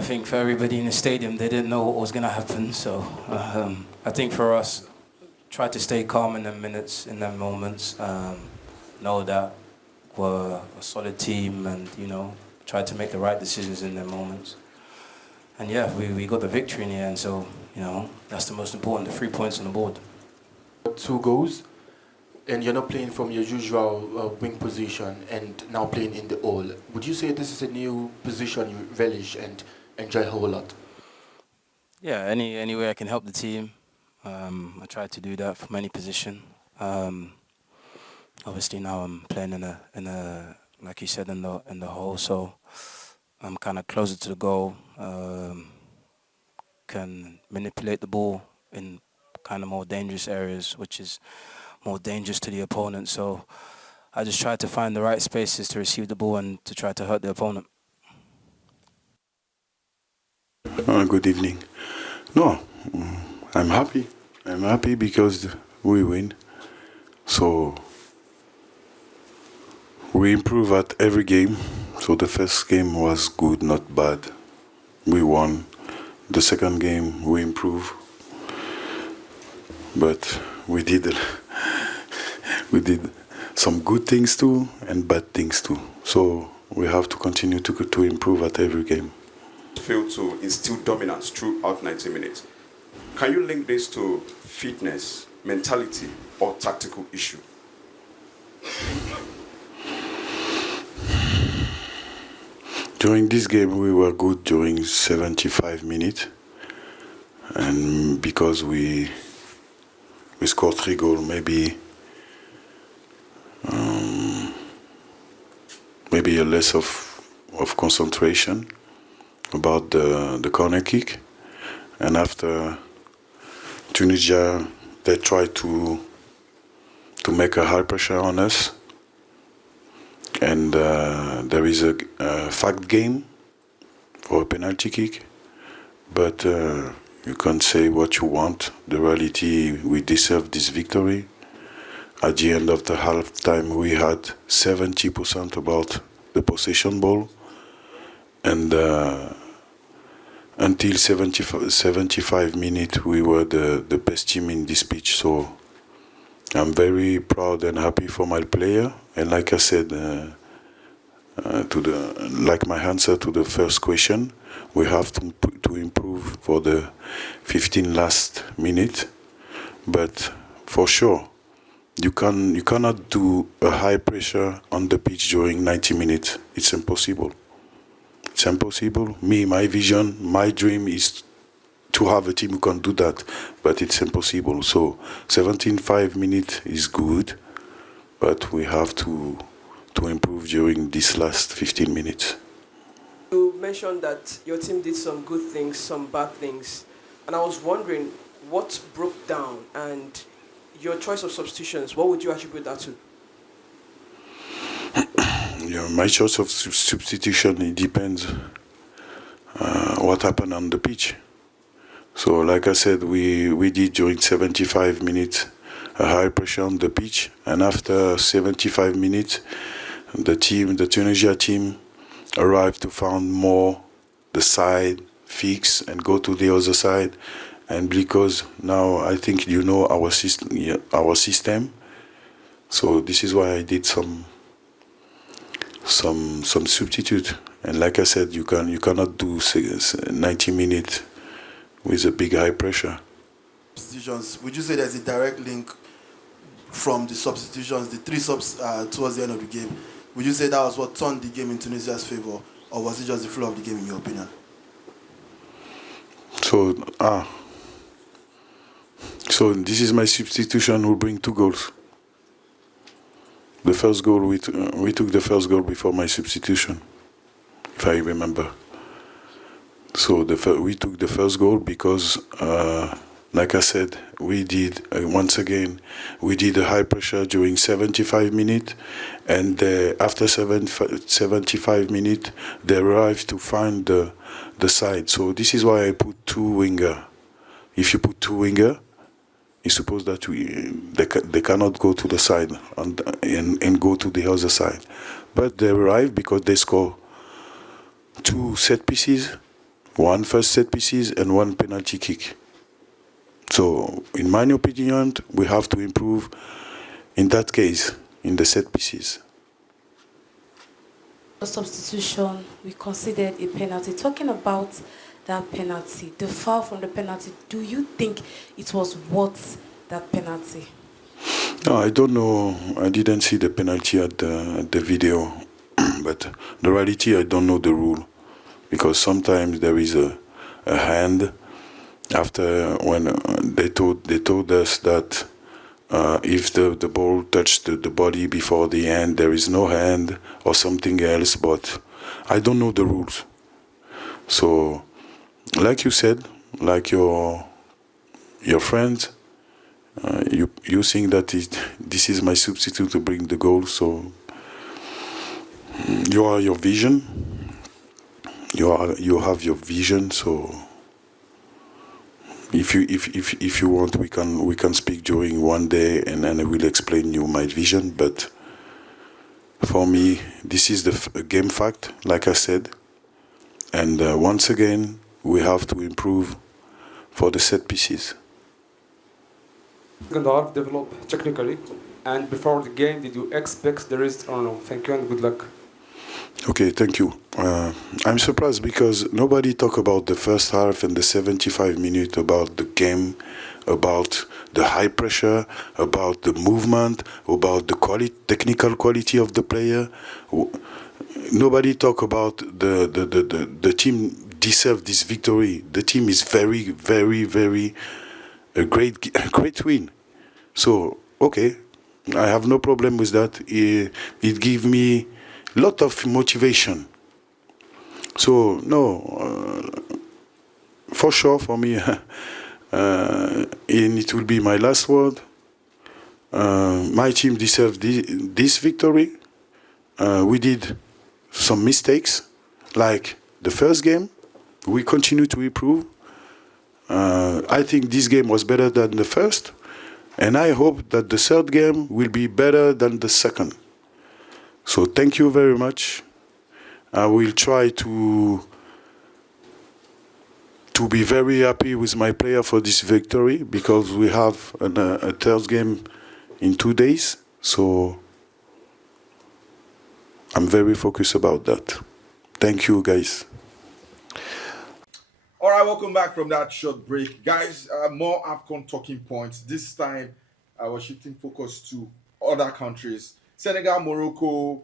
think for everybody in the stadium, they didn't know what was going to happen. So I think for us, try to stay calm in the minutes, in the moments. Know that we're a solid team, and try to make the right decisions in their moments. And yeah, we got the victory in the end. So that's the most important. The 3 points on the board. 2 goals, and you're not playing from your usual wing position, and now playing in the hole. Would you say this is a new position you relish and enjoy a whole lot? Yeah, any way I can help the team, I try to do that from any position. Obviously now I'm playing in a like you said in the hole, so I'm kind of closer to the goal. Can manipulate the ball in kind of more dangerous areas, which is more dangerous to the opponent. So I just try to find the right spaces to receive the ball and to try to hurt the opponent. Good evening. No, I'm happy. I'm happy because we win. So we improve at every game. So the first game was good, not bad. We won. The second game we improve. But we did some good things too and bad things too. So we have to continue to improve at every game. Failed to instill dominance throughout 90 minutes. Can you link this to fitness, mentality, or tactical issue? During this game, we were good during 75 minutes, and because we scored 3 goals, maybe a less of concentration about the corner kick, and after Tunisia, they tried to make a high pressure on us, and there is a fact game for a penalty kick, but you can't say what you want. The reality, we deserve this victory. At the end of the half-time, we had 70% about the possession ball, and until 75 minutes, we were the best team in this pitch. So I'm very proud and happy for my player. And like I said, like my answer to the first question, we have to improve for the 15 last minutes. But for sure, you cannot do a high pressure on the pitch during 90 minutes. It's impossible. It's impossible. My vision, my dream is to have a team who can do that, but it's impossible. So 75 minutes is good, but we have to improve during this last 15 minutes. You mentioned that your team did some good things, some bad things, and I was wondering what broke down, and your choice of substitutions, what would you attribute that to? my choice of substitution, it depends what happened on the pitch. So, like I said, we did during 75 minutes a high pressure on the pitch, and after 75 minutes, the Tunisia team, arrived to find more the side, fix, and go to the other side. And because now I think you know our system, so this is why I did some substitute. And like I said, you cannot do 90 minutes with a big high pressure. Substitutions. Would you say there's a direct link from the substitutions, the three subs towards the end of the game? Would you say that was what turned the game in Tunisia's favor, or was it just the flow of the game in your opinion? So this is my substitution who bring 2 goals. The first goal, we took the first goal before my substitution, if I remember. So we took the first goal because, like I said, we did, once again, we did a high pressure during 75 minutes, and after 75 minutes, they arrived to find the side. So this is why I put 2 winger. If you put 2 winger, it's supposed that they cannot go to the side and go to the other side. But they arrive because they score 2 set pieces, 1 first set pieces and 1 penalty kick. So, in my opinion, we have to improve in that case, in the set pieces. The substitution, we considered a penalty. Talking about that penalty, the foul from the penalty, do you think it was worth that penalty? No, I don't know. I didn't see the penalty at the video. But the reality, I don't know the rule. Because sometimes there is a hand. After when they told us that if the ball touched the body before the hand, there is no hand or something else. But I don't know the rules. So, like you said, like your friends, you think that this is my substitute to bring the goal. So you are your vision. You have your vision. So if you want, we can speak during one day, and then I will explain you my vision. But for me, this is the game fact, like I said. And once again, we have to improve for the set pieces. Second half develop technically, and before the game, did you expect the rest or no? Thank you and good luck. Okay, thank you. I'm surprised because nobody talk about the first half and the 75 minutes, about the game, about the high pressure, about the movement, about the technical quality of the player. Nobody talk about the team deserve this victory. The team is very, very, very a great win. So, okay, I have no problem with that. It gives me a lot of motivation. So, no, for sure, for me, and it will be my last word. My team deserves this victory. We did some mistakes, like the first game. We continue to improve. I think this game was better than the first, and I hope that the third game will be better than the second. So thank you very much. I will try to be very happy with my player for this victory, because we have a third game in 2 days. So I'm very focused about that. Thank you, guys. All right, welcome back from that short break. Guys, more Afcon talking points. This time, I was shifting focus to other countries. Senegal, Morocco,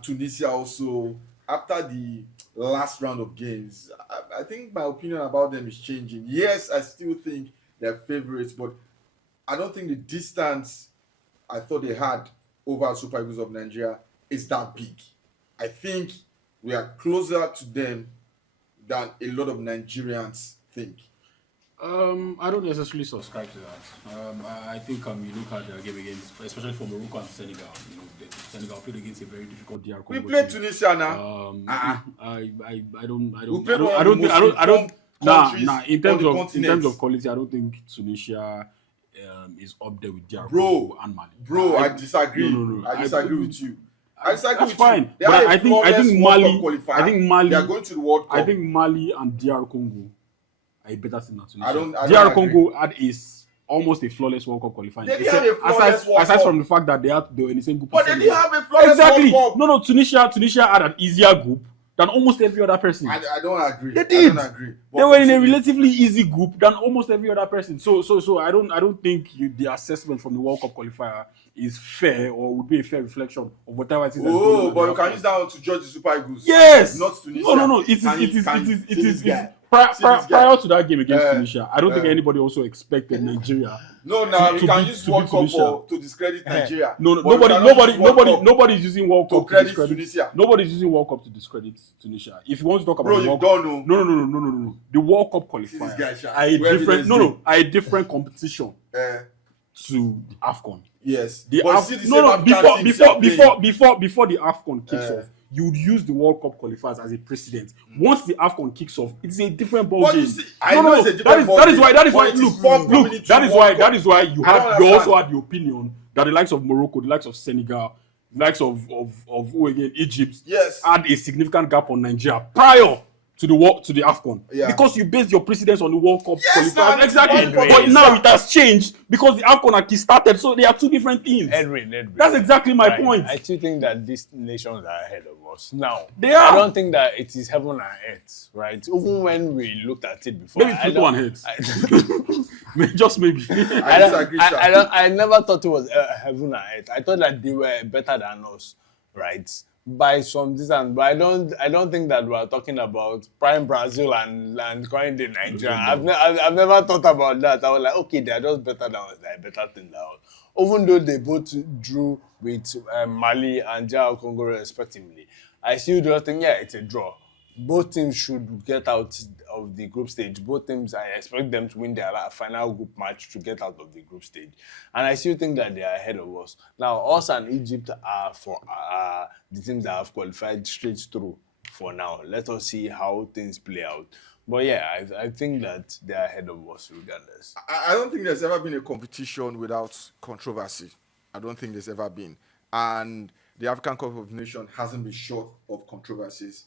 Tunisia also. After the last round of games, I think my opinion about them is changing. Yes, I still think they're favorites, but I don't think the distance I thought they had over Super Eagles of Nigeria is that big. I think we are closer to them than a lot of Nigerians think. I don't necessarily subscribe to that. I think you look at the game against, especially for Morocco and Senegal. You know, Senegal played against a very difficult DR We Congo played team. Tunisia now. I don't We played one of the most informed countries In on terms the of continent. quality, I don't think Tunisia is up there with DR Bro, Congo and Mali. Bro, I disagree. No. I disagree with you. I disagree That's with fine. you. They But had a I think flawless World Mali. Cup qualifier. I think Mali. They are going to the World Cup. I think Mali and DR Congo are a better team than Tunisia. I don't DR agree. Congo had almost a flawless World Cup qualifying. They didn't have a flawless World aside Cup. from the fact that they were in the same group. But as they didn't have a flawless exactly. World Cup. No. Tunisia had an easier group than almost every other person. I don't agree. They did. I don't agree. But They were in a continue. relatively easy group than almost every other person. So I don't think the assessment from the World Cup qualifier is fair or would be a fair reflection of whatever it is. Oh, but you can use that one to judge the Super Eagles. Yes. Not Tunisia. No. It is. Prior to that game against Tunisia, I don't think anybody also expected Nigeria. No, now to you can beat- use to World beat Cup Tunisia. to discredit Nigeria. No, But you cannot use World Cup nobody's using World to Cup to credit discredit Tunisia. Nobody's using World Cup to discredit Tunisia. If you want to talk about Bro, the you World don't know. No. The World Cup this guy, qualifier Sha. are a Where different evidence are a different competition Eh, to the Afcon. yes. The But Af- see the no, same no, African teams they are playing. before the Afcon kicks off, you would use the World Cup qualifiers as a precedent. Once the Afcon kicks off, it's a different ball But game. you see, I know it's a different ball that is game, why but look, it is fun coming into that the is World why Cup. you I don't also understand. had the opinion that the likes of Morocco, the likes of Senegal, the likes of who again, Egypt, Yes. had a significant gap on Nigeria prior to the Afcon. Yeah. Because you based your precedence on the World Cup Yes, qualifiers. now, Exactly. Edwin, But now sir. it has changed because the Afcon had started, so they are two different things. Edwin. That's exactly my Right. point. I still think that these nations are ahead of us. Now, They are. I don't think that it is heaven and earth, right? Even when we looked at it before. Maybe Pluto and Earth. Just maybe. I disagree, sir. I never thought it was heaven and earth. I thought that they were better than us, right? By some distance, but I don't think that we are talking about prime Brazil and current day Nigeria. I've never thought about that. I was like, okay, they are just better than us. They are better than us. Even though they both drew with Mali and DR Congo respectively, I still don't think it's a draw. Both teams should get out of the group stage. Both teams, I expect them to win their final group match to get out of the group stage. And I still think that they are ahead of us. Now, us and Egypt are for the teams that have qualified straight through for now. Let us see how things play out. But yeah, I think that they are ahead of us regardless. I don't think there's ever been a competition without controversy. I don't think there's ever been. And the African Cup of Nations hasn't been short of controversies.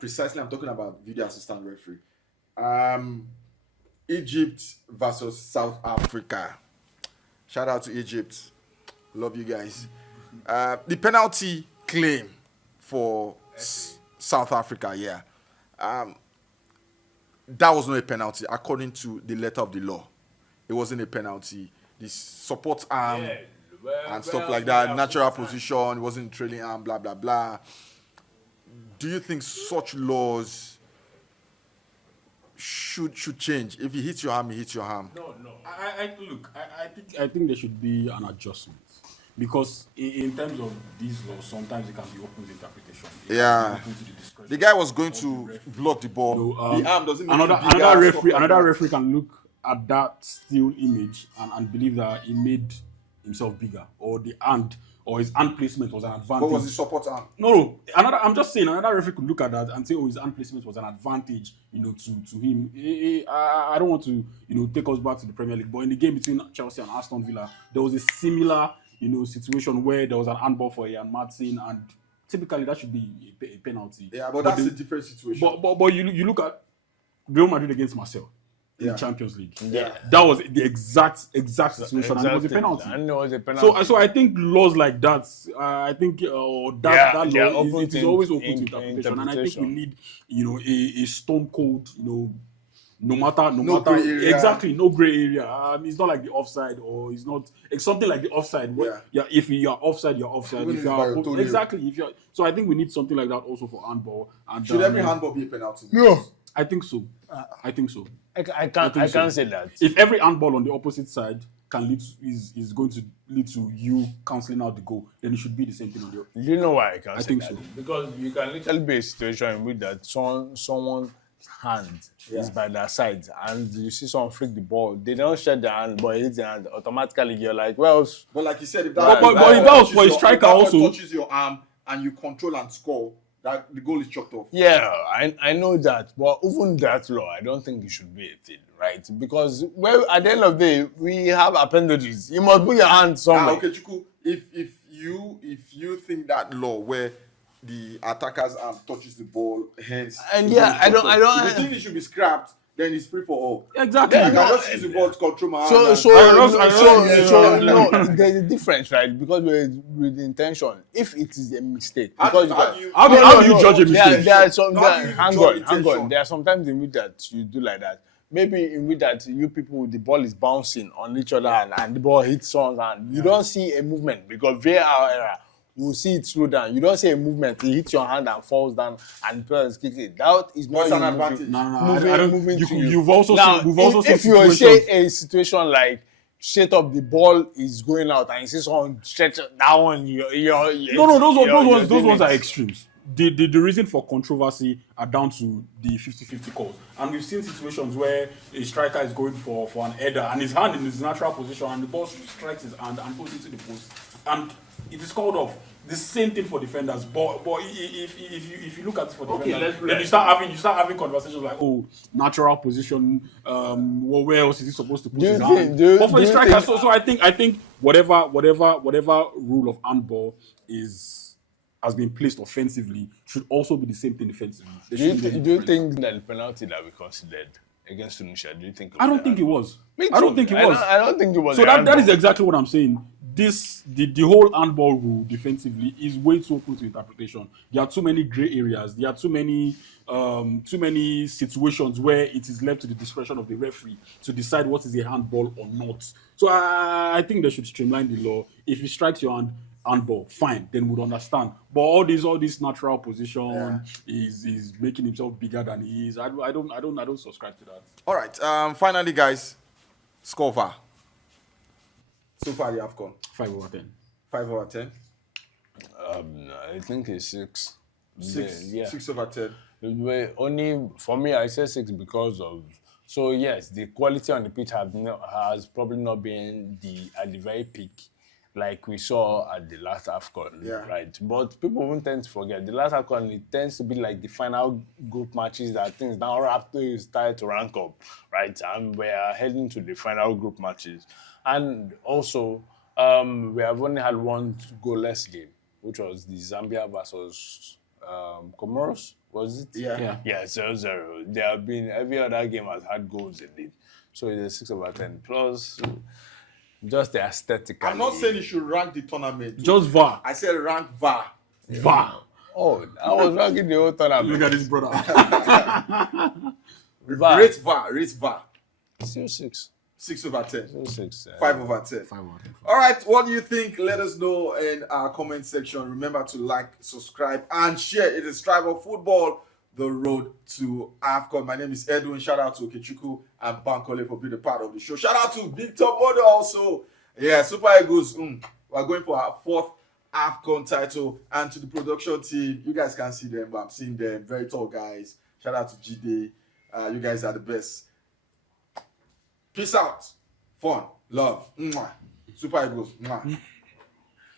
Precisely, I'm talking about video assistant referee. Egypt versus South Africa. Shout out to Egypt. Love you guys. The penalty claim for South Africa, that was not a penalty according to the letter of the law. It wasn't a penalty. The support arm and stuff like that, natural position, it wasn't trailing arm, blah, blah, blah. Do you think such laws should change? If he hits your arm, he hits your arm. No. I think there should be an adjustment because in terms of these laws, sometimes it can be open to interpretation. Yeah. The guy was going to block the ball. The arm doesn't make it bigger, another referee can look at that still image and believe that he made himself bigger, or the hand or his hand placement was an advantage. What was the support arm? No. I'm just saying another referee could look at that and say, his hand placement was an advantage, to him. I don't want to, take us back to the Premier League, but in the game between Chelsea and Aston Villa, there was a similar, situation where there was an handball for Ian Martin, and typically that should be a penalty. Yeah, but that's a different situation. But you look at Real Madrid against Marseille in the Champions League. Yeah, that was the exact situation, and it was a penalty. And it was a penalty. So I think laws like that, that law is always open to interpretation, and I think we need, a stone cold, no matter gray area. Exactly, no gray area. It's not like the offside, or it's something like the offside. Where, if you are offside, you're offside. Even if you are exactly, so I think we need something like that also for handball. And should every handball be a penalty? No, I think so. I think so. I can't say that. If every handball on the opposite side is going to lead to you cancelling out the goal, then it should be the same thing on the. You know why I can't say think that? so. Because you can literally be a situation in which that someone hand is by their side and you see someone flick the ball, they don't shake their hand, but it hits their hand, automatically you're like, well. But like you said, if But if that was for a striker also, touches your arm and you control and score, that the goal is chalked off. Yeah, I know that, but even that law, I don't think it should be a thing, right? Because at the end of the day, we have appendages. You must put your hand somewhere. Okay, Chuku, if you think that law where the attacker's arm touches the ball, hence, and yeah, I don't. If you think it should be scrapped, then it's free for all. Exactly. Then I can just use the ball to control my hand. No, there's a difference, right? Because with the intention, if it is a mistake, how do you judge a mistake? Hang on. There are sometimes in which that you do like that. Maybe in which that you people, the ball is bouncing on each other and the ball hits someone's hand. You don't see a movement because VAR era. You see it slow down. You don't see a movement. It hits your hand and falls down, and the player is kicking it. That is not an advantage. Moving to you. You've also seen if you say a situation like straight up the ball is going out and you see someone stretch that one, those ones are extremes. The reason for controversy are down to the 50-50 calls. And we've seen situations where a striker is going for an header and his hand in his natural position and the ball strikes his hand and goes into the post. And it is called off. The same thing for defenders. But if you look at it for defenders, then you start having conversations like, oh, natural position. Well, where else is he supposed to put his hand? But for the striker, so I think whatever rule of handball has been placed offensively should also be the same thing defensively. Do you think that the penalty that we considered against Tunisia, do you think? I don't think it was. I don't think it was. I don't think it was. So that is exactly what I'm saying. The whole handball rule defensively is way too open to interpretation. There are too many gray areas. There are too many situations where it is left to the discretion of the referee to decide what is a handball or not. So I think they should streamline the law. If he strikes your handball, fine, then we'd understand. But all this natural position is making himself bigger than he is. I don't subscribe to that. All right. Finally, guys, score VAR. So far, the Afcon. 5 over 10. 5 over 10. I think it's 6. 6. Yeah. 6 over 10. Only for me, I say 6 because of. So yes, the quality on the pitch has probably not been at the very peak, like we saw at the last Afcon, right? But people won't tend to forget the last Afcon. It tends to be like the final group matches that things now after start to rank up, right? And we are heading to the final group matches. And also, we have only had one goalless game, which was the Zambia versus Comoros, was it? Yeah. Yeah, 0-0. There have been, every other game has had goals in it. So it's a 6 over 10. Plus, just the aesthetic. I'm not saying you should rank the tournament. Just VAR. I said rank VAR. VAR. Oh, I was ranking the whole tournament. Look at this brother. VAR. Rate VAR. Still 6. 6 over 10. Still 6. 5 over 10. 5 over 10. All right, what do you think? Let us know in our comment section. Remember to like, subscribe, and share. It is Tribal Football, the road to Afcon. My name is Edwin. Shout out to Okechukwu and Bankole for being a part of the show. Shout out to Victor Modo also. Yeah, Super Eagles. We're going for our 4th Afcon title. And to the production team, you guys can't see them, but I'm seeing them. Very tall guys. Shout out to GD. You guys are the best. Peace out. Fun. Love. Mwah. Super Eagles. Mwah.